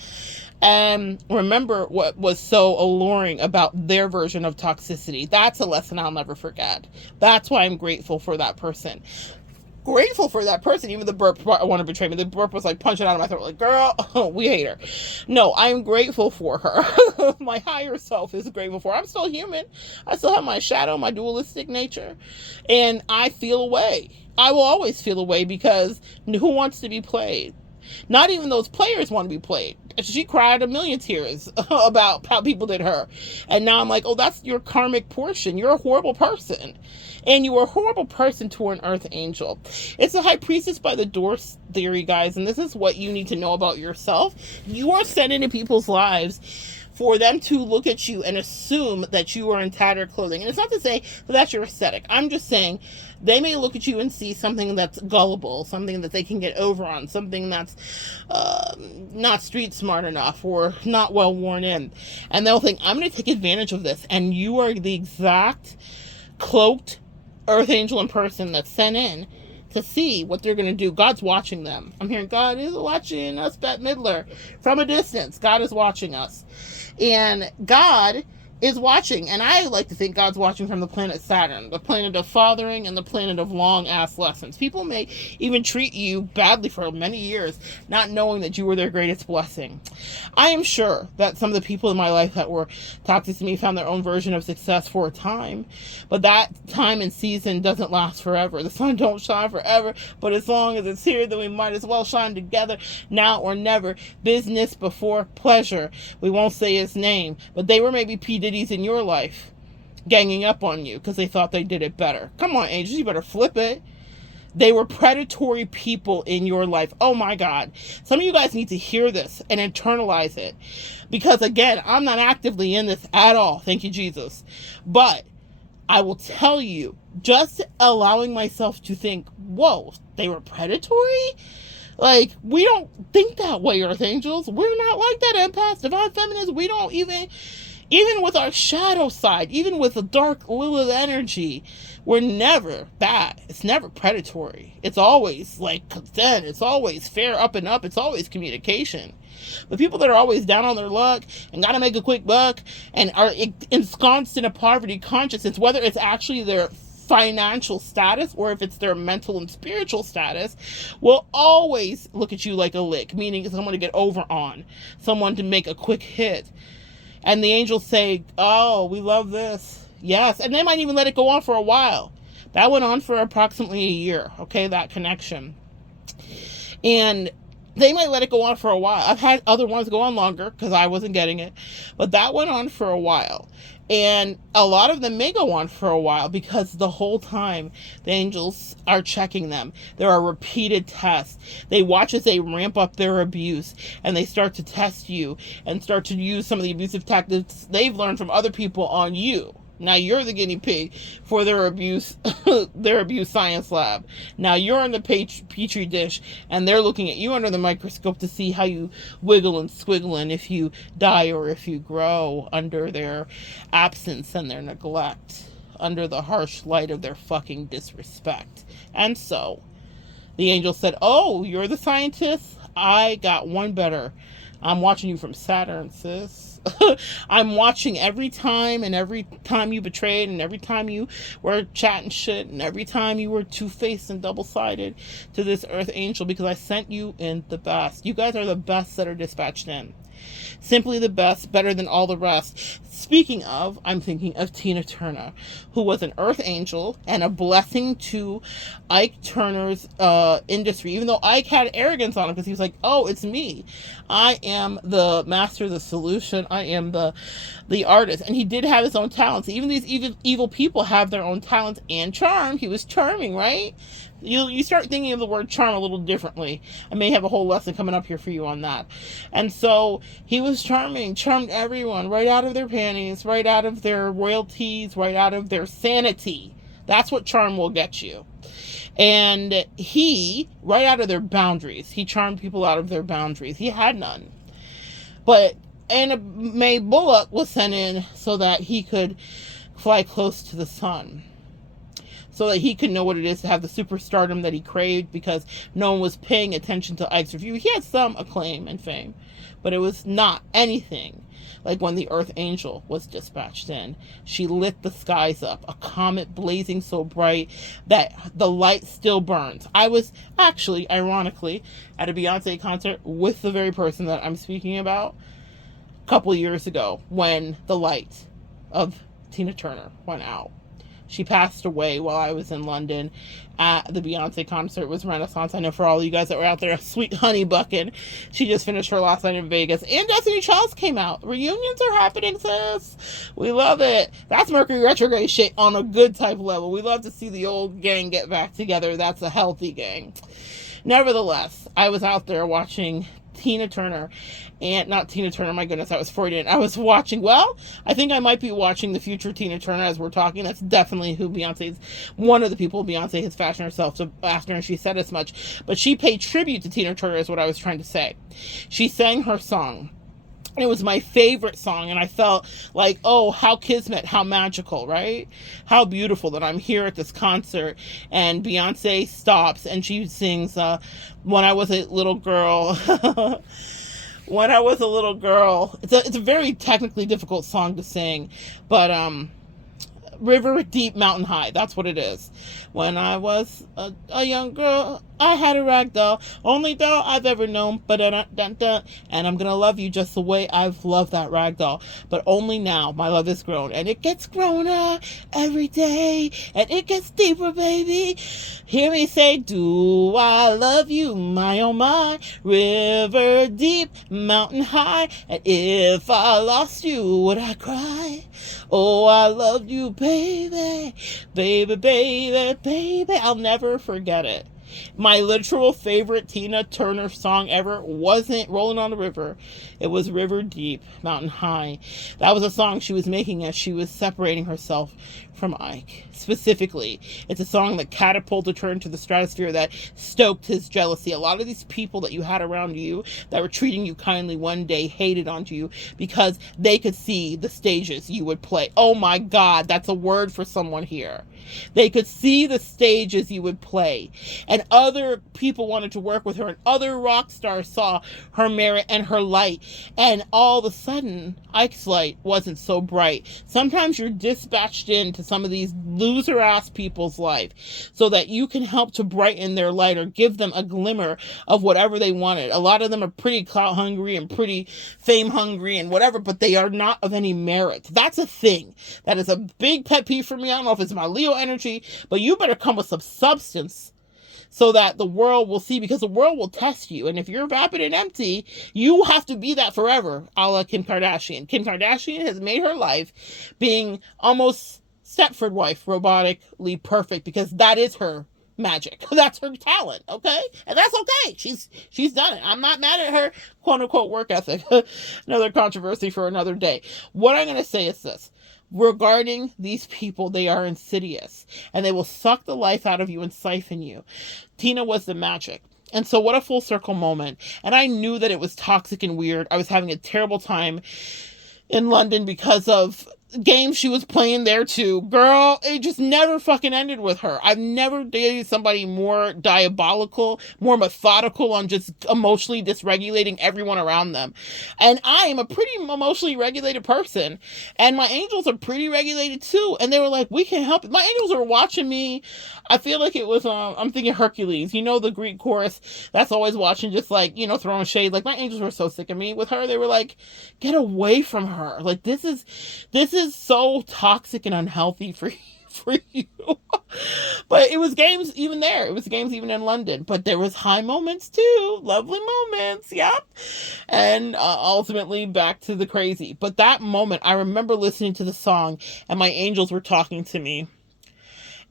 And remember what was so alluring about their version of toxicity. That's a lesson I'll never forget. That's why I'm grateful for that person. Even the burp want to betray me. The burp was like punching out of my throat, like, girl, we hate her. No, I'm grateful for her. My higher self is grateful for her. I'm still human. I still have my shadow, my dualistic nature, and I feel away. I will always feel away, because who wants to be played? Not even those players want to be played. she cried a million tears about how people did her. And now I'm like, oh, that's your karmic portion. You're a horrible person. And you were a horrible person to an earth angel. It's a high priestess by the door theory, guys. And this is what you need to know about yourself. You are sent into people's lives for them to look at you and assume that you are in tattered clothing. And it's not to say that that's your aesthetic. I'm just saying they may look at you and see something that's gullible, something that they can get over on, something that's not street smart enough or not well worn in. And they'll think, I'm going to take advantage of this. And you are the exact cloaked earth angel in person that's sent in to see what they're going to do. God's watching them. I'm hearing God is watching us, Bette Midler, from a distance. God is watching us. And God is watching, and I like to think God's watching from the planet Saturn, the planet of fathering and the planet of long-ass lessons. People may even treat you badly for many years, not knowing that you were their greatest blessing. I am sure that some of the people in my life that were toxic to me found their own version of success for a time, but that time and season doesn't last forever. The sun don't shine forever, but as long as it's here, then we might as well shine together, now or never. Business before pleasure. We won't say his name, but they were maybe P. Diddy's in your life, ganging up on you because they thought they did it better. Come on, angels, you better flip it. They were predatory people in your life. Oh my God. Some of you guys need to hear this and internalize it. Because again, I'm not actively in this at all. Thank you, Jesus. But I will tell you, just allowing myself to think, whoa, they were predatory? Like, we don't think that way, Earth Angels. We're not like that, empaths, divine feminists. We don't even with our shadow side, even with the dark Lilith energy, we're never that. It's never predatory. It's always like consent. It's always fair up and up. It's always communication. The people that are always down on their luck and got to make a quick buck and are ensconced in a poverty consciousness, whether it's actually their financial status or if it's their mental and spiritual status, will always look at you like a lick, meaning someone to get over on, someone to make a quick hit. And the angels say, oh, we love this. Yes. And they might even let it go on for a while. That went on for approximately a year. Okay. That connection. And they might let it go on for a while. I've had other ones go on longer because I wasn't getting it, but that went on for a while. And a lot of them may go on for a while because the whole time the angels are checking them. There are repeated tests. They watch as they ramp up their abuse and they start to test you and start to use some of the abusive tactics they've learned from other people on you. Now you're the guinea pig for their abuse science lab. Now you're in the petri dish and they're looking at you under the microscope to see how you wiggle and squiggle and if you die or if you grow under their absence and their neglect, under the harsh light of their fucking disrespect. And so the angel said, oh, you're the scientist? I got one better. I'm watching you from Saturn, sis. I'm watching every time you betrayed and every time you were chatting shit and every time you were two-faced and double-sided to this earth angel because I sent you in the best. You guys are the best that are dispatched in. Simply the best, better than all the rest. Speaking of, I'm thinking of Tina Turner, who was an earth angel and a blessing to Ike Turner's industry, even though Ike had arrogance on him because he was like, oh, it's me. I am the master of the solution. I am the artist. And he did have his own talents. Even these evil people have their own talents and charm. He was charming, right? You start thinking of the word charm a little differently. I may have a whole lesson coming up here for you on that. And so he was charming, charmed everyone right out of their panties, right out of their royalties, right out of their sanity. That's what charm will get you. And he, right out of their boundaries, he charmed people out of their boundaries. He had none. But Anna Mae Bullock was sent in so that he could fly close to the sun, so that he could know what it is to have the superstardom that he craved, because no one was paying attention to Ike's review. He had some acclaim and fame, but it was not anything like when the Earth Angel was dispatched in. She lit the skies up, a comet blazing so bright that the light still burns. I was actually, ironically, at a Beyonce concert with the very person that I'm speaking about a couple years ago when the light of Tina Turner went out. She passed away while I was in London at the Beyonce concert. It was Renaissance. I know for all you guys that were out there, sweet honey bucking. She just finished her last night in Vegas. And Destiny Child's came out. Reunions are happening, sis. We love it. That's Mercury retrograde shit on a good type level. We love to see the old gang get back together. That's a healthy gang. Nevertheless, I was out there watching Tina Turner, and not Tina Turner, my goodness, I was Freudian. I was watching, I think I might be watching the future Tina Turner as we're talking. That's definitely who Beyonce's, one of the people Beyonce has fashioned herself to after, and she said as much. But she paid tribute to Tina Turner is what I was trying to say. She sang her song. It was my favorite song, and I felt like, oh, how kismet, how magical, right? How beautiful that I'm here at this concert, and Beyonce stops, and she sings, When I Was a Little Girl. When I Was a Little Girl. It's a very technically difficult song to sing, but, River Deep, Mountain High. That's what it is. When I was a young girl, I had a rag doll, only doll I've ever known. And I'm gonna love you just the way I've loved that rag doll. But only now my love is grown, and it gets growner every day, and it gets deeper, baby. Hear me say, do I love you, my oh my, river deep, mountain high. And if I lost you, would I cry? Oh, I love you, baby, baby, baby, baby. I'll never forget it. My literal favorite Tina Turner song ever wasn't Rolling on the River. It was River Deep, Mountain High. That was a song she was making as she was separating herself from Ike. Specifically, it's a song that catapulted her into the stratosphere, that stoked his jealousy. A lot of these people that you had around you that were treating you kindly one day hated on you because they could see the stages you would play. Oh my God, that's a word for someone here. They could see the stages you would play, and other people wanted to work with her, and other rock stars saw her merit and her light, and all of a sudden Ike's light wasn't so bright. Sometimes you're dispatched into some of these loser ass people's life so that you can help to brighten their light or give them a glimmer of whatever they wanted. A lot of them are pretty clout hungry and pretty fame hungry and whatever, but they are not of any merit. That's a thing. That is a big pet peeve for me. I don't know if it's my Leo energy, but you better come with some substance so that the world will see, because the world will test you. And if you're vapid and empty, you have to be that forever, a la Kim Kardashian. Kim Kardashian has made her life being almost Stepford wife, robotically perfect, because that is her magic. That's her talent, okay? And that's okay. She's done it. I'm not mad at her quote unquote work ethic. Another controversy for another day. What I'm going to say is this. Regarding these people, they are insidious, and they will suck the life out of you and siphon you. Tina was the magic. And so what a full circle moment. And I knew that it was toxic and weird. I was having a terrible time in London because of games she was playing there too. Girl, it just never fucking ended with her. I've never dated somebody more diabolical, more methodical on just emotionally dysregulating everyone around them. And I am a pretty emotionally regulated person, and my angels are pretty regulated too. And they were like, we can help. My angels are watching me. I feel like it was, I'm thinking Hercules, you know, the Greek chorus that's always watching, just like, you know, throwing shade. Like, my angels were so sick of me with her. They were like, get away from her. Like, this is so toxic and unhealthy for you. But it was games even there. It was games even in London. But there was high moments too. Lovely moments. Yep. And ultimately back to the crazy. But that moment, I remember listening to the song and my angels were talking to me.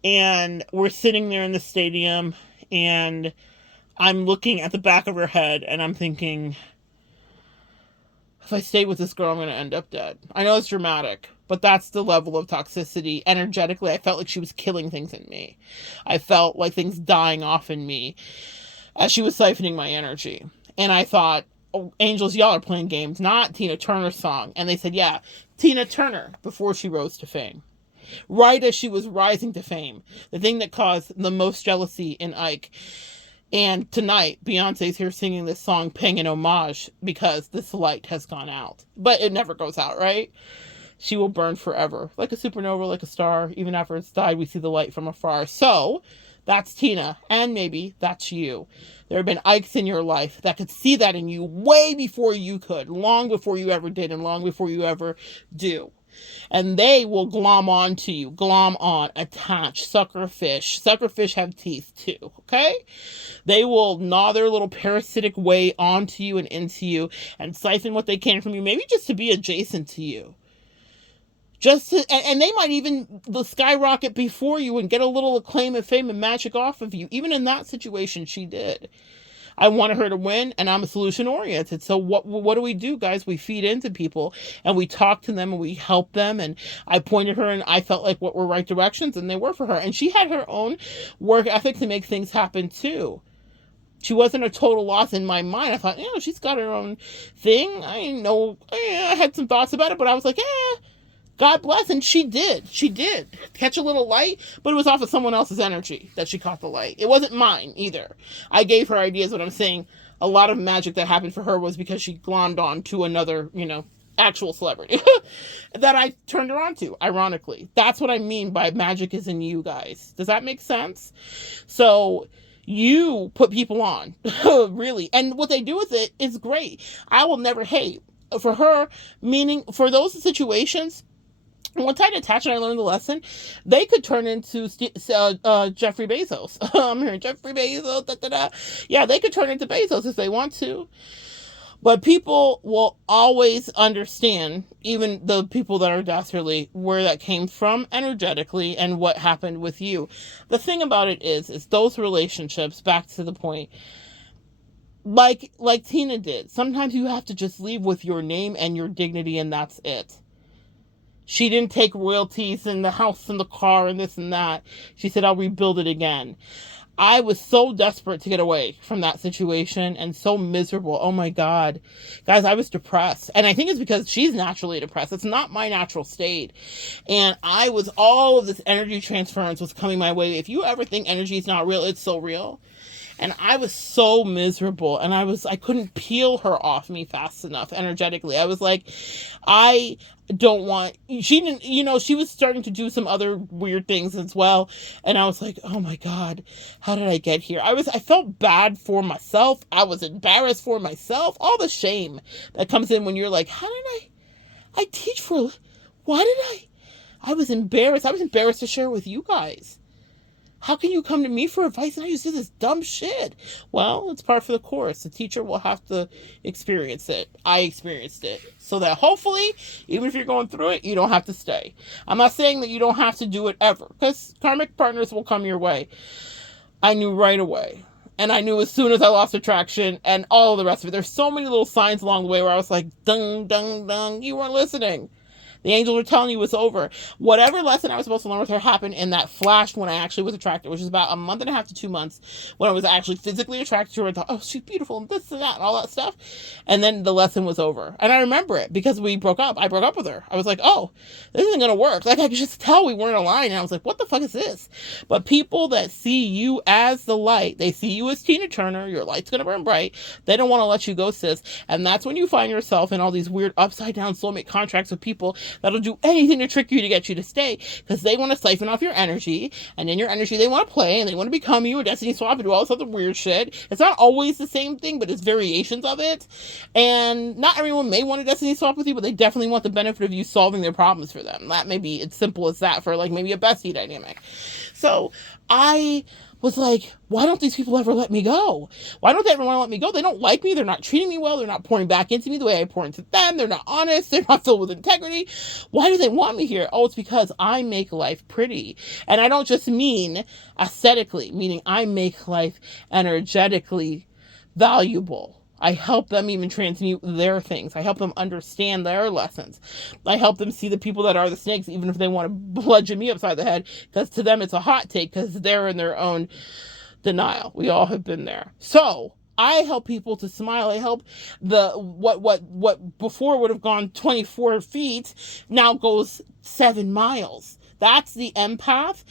And we're sitting there in the stadium, and I'm looking at the back of her head, and I'm thinking, if I stay with this girl, I'm going to end up dead. I know it's dramatic, but that's the level of toxicity. Energetically, I felt like she was killing things in me. I felt like things dying off in me as she was siphoning my energy. And I thought, oh, angels, y'all are playing games, not Tina Turner's song. And they said, yeah, Tina Turner, before she rose to fame. Right as she was rising to fame. The thing that caused the most jealousy in Ike. And tonight, Beyonce's here singing this song, paying an homage, because this light has gone out. But it never goes out, right? She will burn forever. Like a supernova, like a star. Even after it's died, we see the light from afar. So, that's Tina. And maybe that's you. There have been Ikes in your life that could see that in you way before you could. Long before you ever did, and long before you ever do. And they will glom on to you, glom on, attach, suckerfish. Suckerfish have teeth too, okay? They will gnaw their little parasitic way onto you and into you and siphon what they can from you, maybe just to be adjacent to you. And they might even skyrocket before you and get a little acclaim and fame and magic off of you. Even in that situation, she did. I wanted her to win, and I'm a solution oriented. So what do we do, guys? We feed into people and we talk to them and we help them. And I pointed her and I felt like what were right directions, and they were for her. And she had her own work ethic to make things happen too. She wasn't a total loss in my mind. I thought, she's got her own thing. I had some thoughts about it, but I was like, God bless. And she did catch a little light, but it was off of someone else's energy that she caught the light. It wasn't mine either. I gave her ideas. What I'm saying, a lot of magic that happened for her was because she glommed on to another, actual celebrity that I turned her on to, ironically. That's what I mean by magic is in you, guys. Does that make sense? So you put people on, really. And what they do with it is great. I will never hate. For her, meaning for those situations, once I detached and I learned the lesson, they could turn into Jeffrey Bezos. I'm hearing Jeffrey Bezos, da-da-da. Yeah, they could turn into Bezos if they want to. But people will always understand, even the people that are dastardly, where that came from energetically and what happened with you. The thing about it is those relationships, back to the point, like Tina did, sometimes you have to just leave with your name and your dignity, and that's it. She didn't take royalties and the house and the car and this and that. She said, I'll rebuild it again. I was so desperate to get away from that situation and so miserable. Oh my God. Guys, I was depressed. And I think it's because she's naturally depressed. It's not my natural state. And all of this energy transference was coming my way. If you ever think energy is not real, it's so real. And I was so miserable, and I couldn't peel her off me fast enough energetically. I was like, she didn't, she was starting to do some other weird things as well. And I was like, oh my God, how did I get here? I felt bad for myself. I was embarrassed for myself. All the shame that comes in when you're like, how did I teach why did I was embarrassed. I was embarrassed to share with you guys. How can you come to me for advice and I just did this dumb shit? Well, it's part of the course. The teacher will have to experience it. I experienced it. So that hopefully, even if you're going through it, you don't have to stay. I'm not saying that you don't have to do it ever, because karmic partners will come your way. I knew right away. And I knew as soon as I lost attraction and all of the rest of it. There's so many little signs along the way where I was like, dung, dung, dung, you weren't listening. The angels were telling you it's over. Whatever lesson I was supposed to learn with her happened in that flash when I actually was attracted, which is about 1.5 to 2 months when I was actually physically attracted to her. I thought, oh, she's beautiful and this and that and all that stuff. And then the lesson was over. And I remember it because we broke up. I broke up with her. I was like, oh, this isn't going to work. Like, I could just tell we weren't aligned. And I was like, what the fuck is this? But people that see you as the light, they see you as Tina Turner, your light's going to burn bright. They don't want to let you go, sis. And that's when you find yourself in all these weird upside down soulmate contracts with people that'll do anything to trick you to get you to stay, because they want to siphon off your energy, and in your energy they want to play and they want to become you, a destiny swap, and do all this other weird shit. It's not always the same thing, but it's variations of it. And not everyone may want a destiny swap with you, but they definitely want the benefit of you solving their problems for them. That may be as simple as that for like maybe a bestie dynamic. So I was like, why don't these people ever let me go? Why don't they ever want to let me go? They don't like me. They're not treating me well. They're not pouring back into me the way I pour into them. They're not honest. They're not filled with integrity. Why do they want me here? Oh, it's because I make life pretty. And I don't just mean aesthetically, meaning I make life energetically valuable. I help them even transmute their things. I help them understand their lessons. I help them see the people that are the snakes, even if they want to bludgeon me upside the head, because to them it's a hot take, because they're in their own denial. We all have been there. So I help people to smile. I help what before would have gone 24 feet now goes 7 miles. That's the empath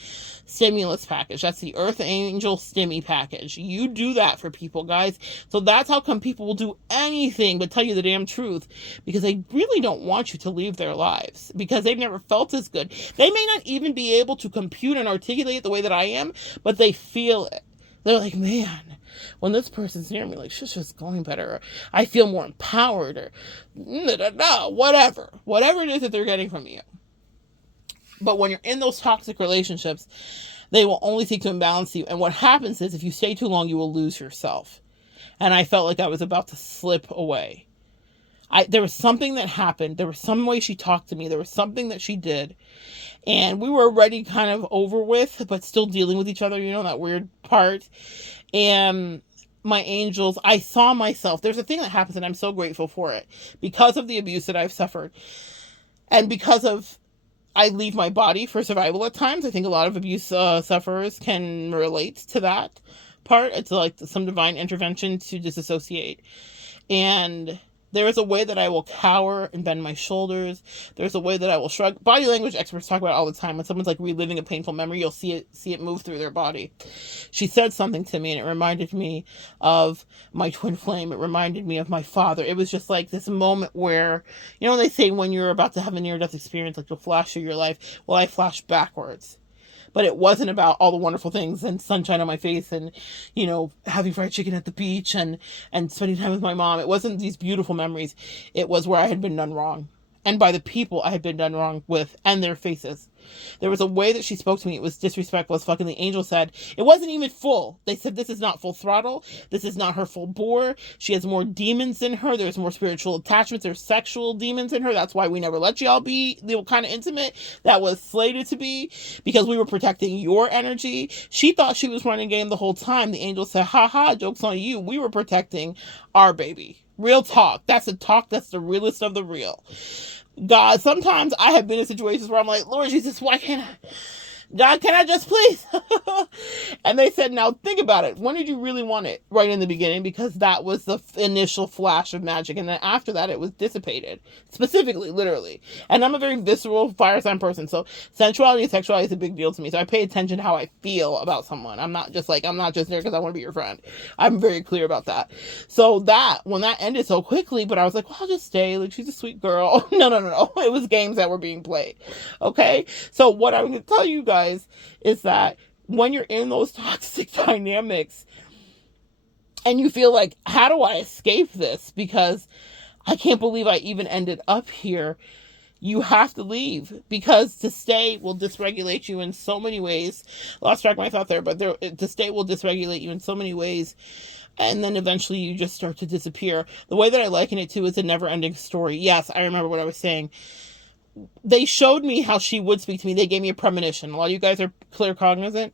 stimulus package. That's the Earth Angel Stimmy package. You do that for people, guys. So that's how come people will do anything but tell you the damn truth, because they really don't want you to leave their lives, because they've never felt as good. They may not even be able to compute and articulate it the way that I am, but they feel it. They're like, man, when this person's near me, like, shit's just going better. Or, I feel more empowered, or whatever it is that they're getting from you. But when you're in those toxic relationships, they will only seek to imbalance you. And what happens is, if you stay too long, you will lose yourself. And I felt like I was about to slip away. There was something that happened. There was some way she talked to me. There was something that she did. And we were already kind of over with, but still dealing with each other, that weird part. And my angels, I saw myself. There's a thing that happens, and I'm so grateful for it. Because of the abuse that I've suffered. And because of I leave my body for survival at times. I think a lot of abuse sufferers can relate to that part. It's like some divine intervention to disassociate. And there is a way that I will cower and bend my shoulders. There's a way that I will shrug. Body language experts talk about it all the time. When someone's like reliving a painful memory, you'll see it move through their body. She said something to me, and it reminded me of my twin flame. It reminded me of my father. It was just like this moment where, when they say when you're about to have a near-death experience, like you'll flash through your life. Well, I flashed backwards. But it wasn't about all the wonderful things and sunshine on my face and, having fried chicken at the beach and spending time with my mom. It wasn't these beautiful memories. It was where I had been done wrong. And by the people I had been done wrong with and their faces. There was a way that she spoke to me. It was disrespectful as fucking. The angel said, it wasn't even full. They said, this is not full throttle. This is not her full bore. She has more demons in her. There's more spiritual attachments. There's sexual demons in her. That's why we never let y'all be the kind of intimate that was slated to be, because we were protecting your energy. She thought she was running game the whole time. The angel said, ha ha, joke's on you. We were protecting our baby. Real talk. That's the talk. That's the realest of the real. God, sometimes I have been in situations where I'm like, Lord Jesus, why can't I? God, can I just please? And they said, now think about it. When did you really want it? Right in the beginning, because that was the initial flash of magic. And then after that, it was dissipated. Specifically, literally. And I'm a very visceral fire sign person. So sensuality and sexuality is a big deal to me. So I pay attention to how I feel about someone. I'm not just there because I want to be your friend. I'm very clear about that. So when that ended so quickly, but I was like, well, I'll just stay. Like, she's a sweet girl. No. It was games that were being played. Okay. So what I'm going to tell you guys is that when you're in those toxic dynamics and you feel like, how do I escape this? Because I can't believe I even ended up here. You have to leave, because to stay will dysregulate you in so many ways. Lost track of my thought there, but to stay will dysregulate you in so many ways. And then eventually you just start to disappear. The way that I liken it to is a never-ending story. Yes, I remember what I was saying. They showed me how she would speak to me. They gave me a premonition. A lot of you guys are claircognizant.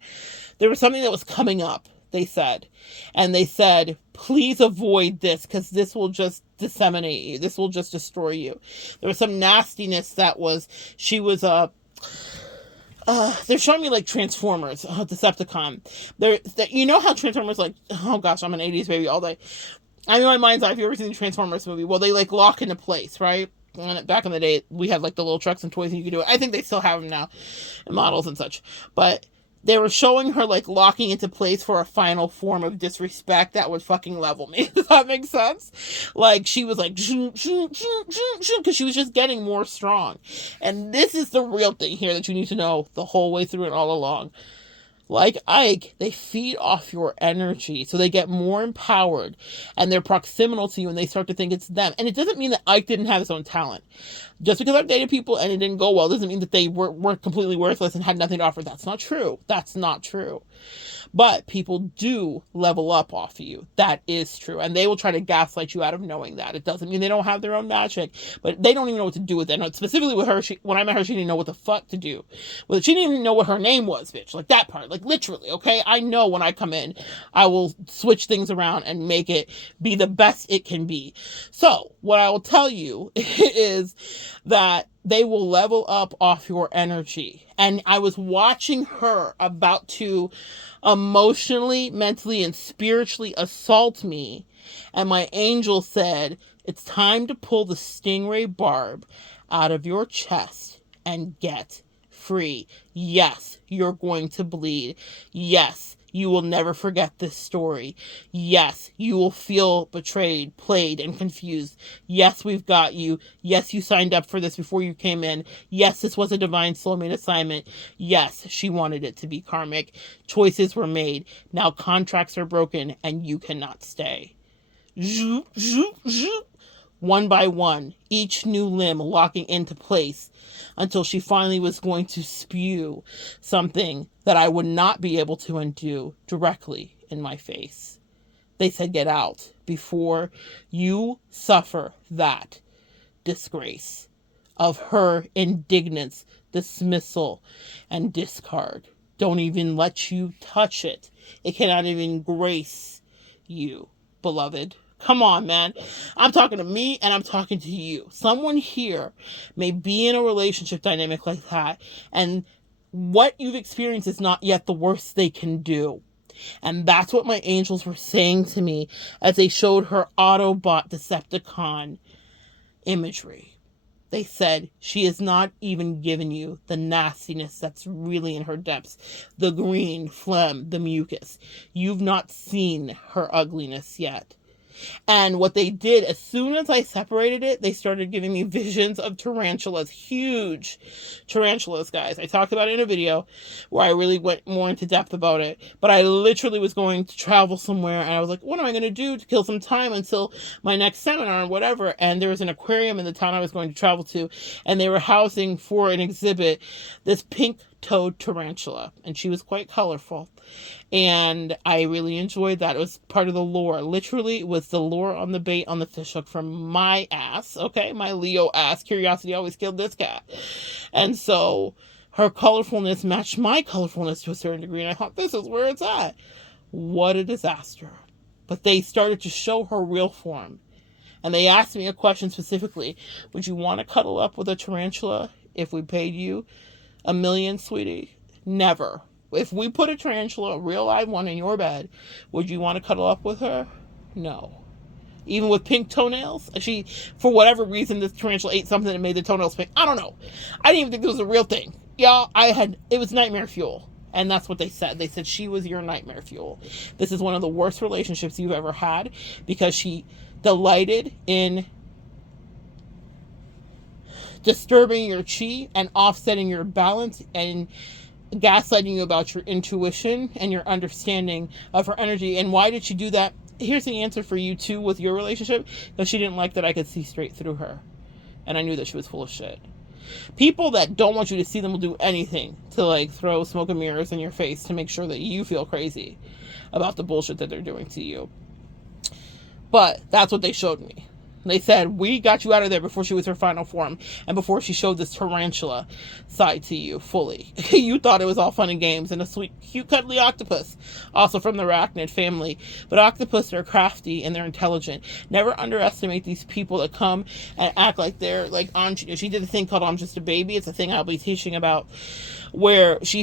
There was something that was coming up, they said. And they said, please avoid this, because this will just disseminate you. This will just destroy you. There was some nastiness that she was they're showing me like Transformers, Decepticon. You know how Transformers, like, oh gosh, I'm an 80s baby all day. I mean, my mind's eye, if you've ever seen the Transformers movie, well, they like lock into place, right? And back in the day, we had like the little trucks and toys and you could do it. I think they still have them now, models and such. But they were showing her like locking into place for a final form of disrespect that would fucking level me. Does that make sense? Like, she was like, because she was just getting more strong. And this is the real thing here that you need to know the whole way through and all along. Like Ike, they feed off your energy, so they get more empowered, and they're proximal to you, and they start to think it's them. And it doesn't mean that Ike didn't have his own talent. Just because I've dated people and it didn't go well doesn't mean that they weren't completely worthless and had nothing to offer. That's not true. That's not true. But people do level up off of you. That is true. And they will try to gaslight you out of knowing that. It doesn't mean they don't have their own magic, but they don't even know what to do with it. And specifically with her, when I met her, she didn't know what the fuck to do. Well, she didn't even know what her name was, bitch. Like that part. Like literally, okay? I know when I come in, I will switch things around and make it be the best it can be. So what I will tell you is that they will level up off your energy. And I was watching her about to emotionally, mentally, and spiritually assault me. And my angel said, it's time to pull the stingray barb out of your chest and get free. Yes, you're going to bleed. Yes, You will never forget this story. Yes, you will feel betrayed, played, and confused. Yes, we've got you. Yes, you signed up for this before you came in. Yes, this was a divine soulmate assignment. Yes, she wanted it to be karmic. Choices were made. Now contracts are broken and you cannot stay. Zoop, zoop, zoop. One by one, each new limb locking into place until she finally was going to spew something that I would not be able to undo directly in my face. They said, get out before you suffer that disgrace of her indignance, dismissal, and discard. Don't even let you touch it. It cannot even grace you, beloved. Come on, man. I'm talking to me and I'm talking to you. Someone here may be in a relationship dynamic like that, and what you've experienced is not yet the worst they can do. And that's what my angels were saying to me as they showed her Autobot Decepticon imagery. They said, she has not even given you the nastiness that's really in her depths. The green, phlegm, the mucus. You've not seen her ugliness yet. And what they did, as soon as I separated it, they started giving me visions of tarantulas, huge tarantulas, guys. I talked about it in a video where I really went more into depth about it. But I literally was going to travel somewhere, and I was like, what am I going to do to kill some time until my next seminar or whatever? And there was an aquarium in the town I was going to travel to, and they were housing for an exhibit this pink-toed tarantula, and she was quite colorful. And I really enjoyed that. It was part of the lore. Literally, it was the lore on the bait on the fish hook from my ass. Okay, my Leo ass. Curiosity always killed this cat. And so her colorfulness matched my colorfulness to a certain degree. And I thought, this is where it's at. What a disaster. But they started to show her real form. And they asked me a question specifically. Would you want to cuddle up with a tarantula if we paid you $1 million, sweetie? Never. If we put a tarantula, a real live one, in your bed, would you want to cuddle up with her? No. Even with pink toenails? She, for whatever reason, this tarantula ate something that made the toenails pink. I don't know. I didn't even think it was a real thing. Y'all, it was nightmare fuel. And that's what they said. They said she was your nightmare fuel. This is one of the worst relationships you've ever had because she delighted in disturbing your chi and offsetting your balance and gaslighting you about your intuition and your understanding of her energy. And why did she do that? Here's the answer for you too with your relationship. Because she didn't like that I could see straight through her. And I knew that she was full of shit. People that don't want you to see them will do anything to like throw smoke and mirrors in your face to make sure that you feel crazy about the bullshit that they're doing to you. But that's what they showed me. They said, we got you out of there before she was her final form and before she showed this tarantula side to you fully. You thought it was all fun and games and a sweet, cute, cuddly octopus, also from the arachnid family. But octopus are crafty and they're intelligent. Never underestimate these people that come and act like they're like on. She did a thing called I'm Just a Baby. It's a thing I'll be teaching about where she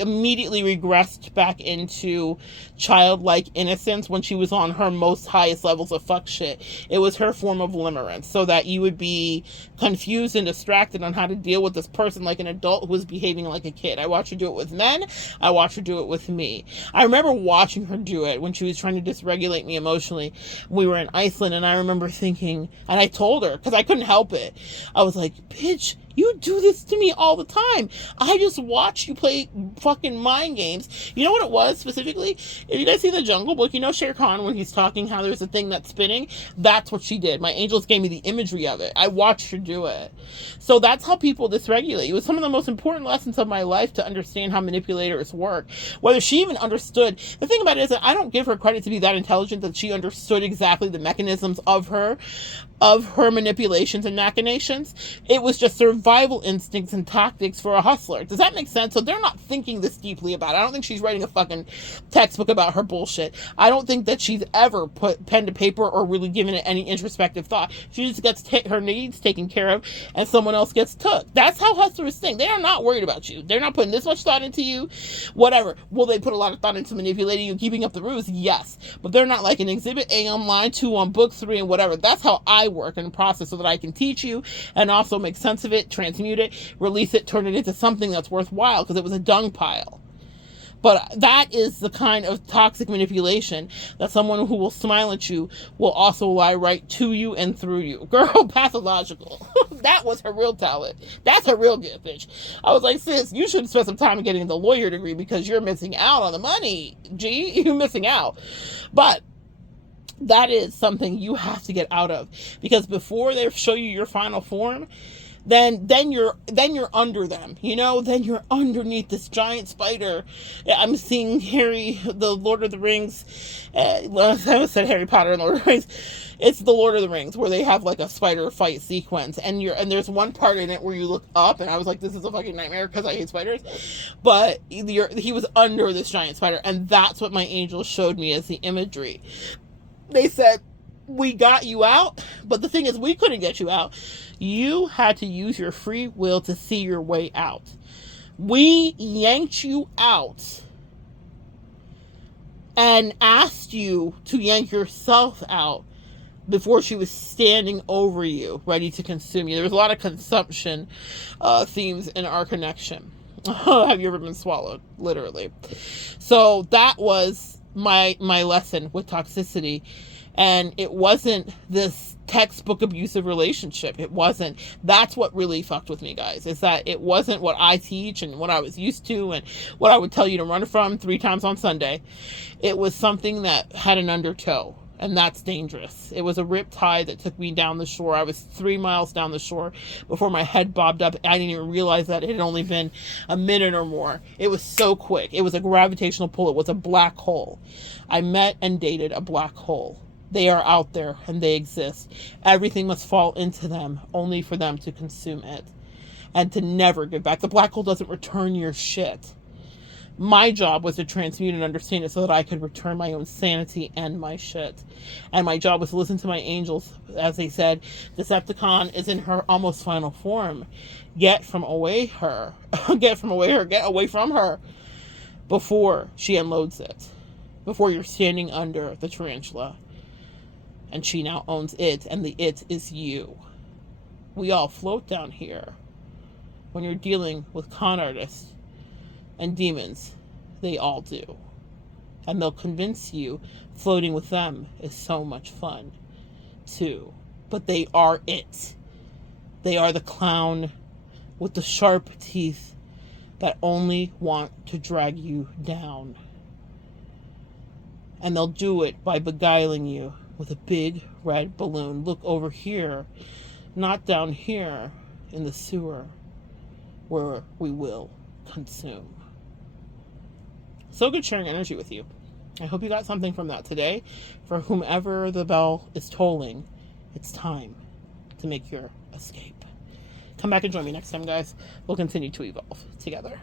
immediately regressed back into childlike innocence when she was on her most highest levels of fuck shit. It was her form of limerence, so that you would be confused and distracted on how to deal with this person like an adult who was behaving like a kid. I watched her do it with men. I watched her do it with me. I remember watching her do it when she was trying to dysregulate me emotionally. We were in Iceland, and I remember thinking, and I told her, because I couldn't help it, I was like, bitch, you do this to me all the time. I just watch you play fucking mind games. You know what it was specifically? If you guys see the Jungle Book, you know Shere Khan when he's talking how there's a thing that's spinning? That's what she did. My angels gave me the imagery of it. I watched her do it. So that's how people dysregulate. It was some of the most important lessons of my life to understand how manipulators work. Whether she even understood. The thing about it is that I don't give her credit to be that intelligent that she understood exactly the mechanisms of her manipulations and machinations. It was just survival instincts and tactics for a hustler. Does that make sense? So they're not thinking this deeply about it. I don't think she's writing a fucking textbook about her bullshit. I don't think that she's ever put pen to paper or really given it any introspective thought. She just gets her needs taken care of and someone else gets took. That's how hustlers think. They are not worried about you. They're not putting this much thought into you. Whatever. Will they put a lot of thought into manipulating you and keeping up the ruse? Yes. But they're not like an exhibit A on line 2 on book 3 and whatever. That's how I work in the process so that I can teach you and also make sense of it, transmute it, release it, turn it into something that's worthwhile because it was a dung pile. But that is the kind of toxic manipulation that someone who will smile at you will also lie right to you and through you. Girl, pathological. That was her real talent. That's her real gift, bitch. I was like, sis, you should spend some time getting the lawyer degree because you're missing out on the money. G, you're missing out. But that is something you have to get out of, because before they show you your final form, then you're under them, then you're underneath this giant spider. I'm seeing Harry, the Lord of the Rings, I said Harry Potter and Lord of the Rings, it's the Lord of the Rings, where they have like a spider fight sequence, and there's one part in it where you look up, and I was like, this is a fucking nightmare because I hate spiders. But he was under this giant spider, and that's what my angels showed me as the imagery. They said, we got you out, but the thing is, we couldn't get you out. You had to use your free will to see your way out. We yanked you out and asked you to yank yourself out before she was standing over you, ready to consume you. There was a lot of consumption themes in our connection. Have you ever been swallowed? Literally. So that was my lesson with toxicity. And it wasn't this textbook abusive relationship. It wasn't. That's what really fucked with me, guys, is that it wasn't what I teach and what I was used to and what I would tell you to run from 3 times on Sunday. It was something that had an undertow, and that's dangerous. It was a rip tide that took me down the shore. I was 3 miles down the shore before my head bobbed up. I didn't even realize that it had only been a minute or more. It was so quick. It was a gravitational pull. It was a black hole. I met and dated a black hole. They are out there and they exist. Everything must fall into them only for them to consume it and to never give back. The black hole doesn't return your shit. My job was to transmute and understand it so that I could return my own sanity and my shit. And my job was to listen to my angels. As they said, Decepticon is in her almost final form. Get away from her before she unloads it. Before you're standing under the tarantula. And she now owns it, and the it is you. We all float down here. When you're dealing with con artists and demons, they all do. And they'll convince you floating with them is so much fun, too. But they are it. They are the clown with the sharp teeth that only want to drag you down. And they'll do it by beguiling you with a big red balloon. Look over here, not down here in the sewer, where we will consume. So good sharing energy with you. I hope you got something from that today. For whomever the bell is tolling, it's time to make your escape. Come back and join me next time, guys. We'll continue to evolve together.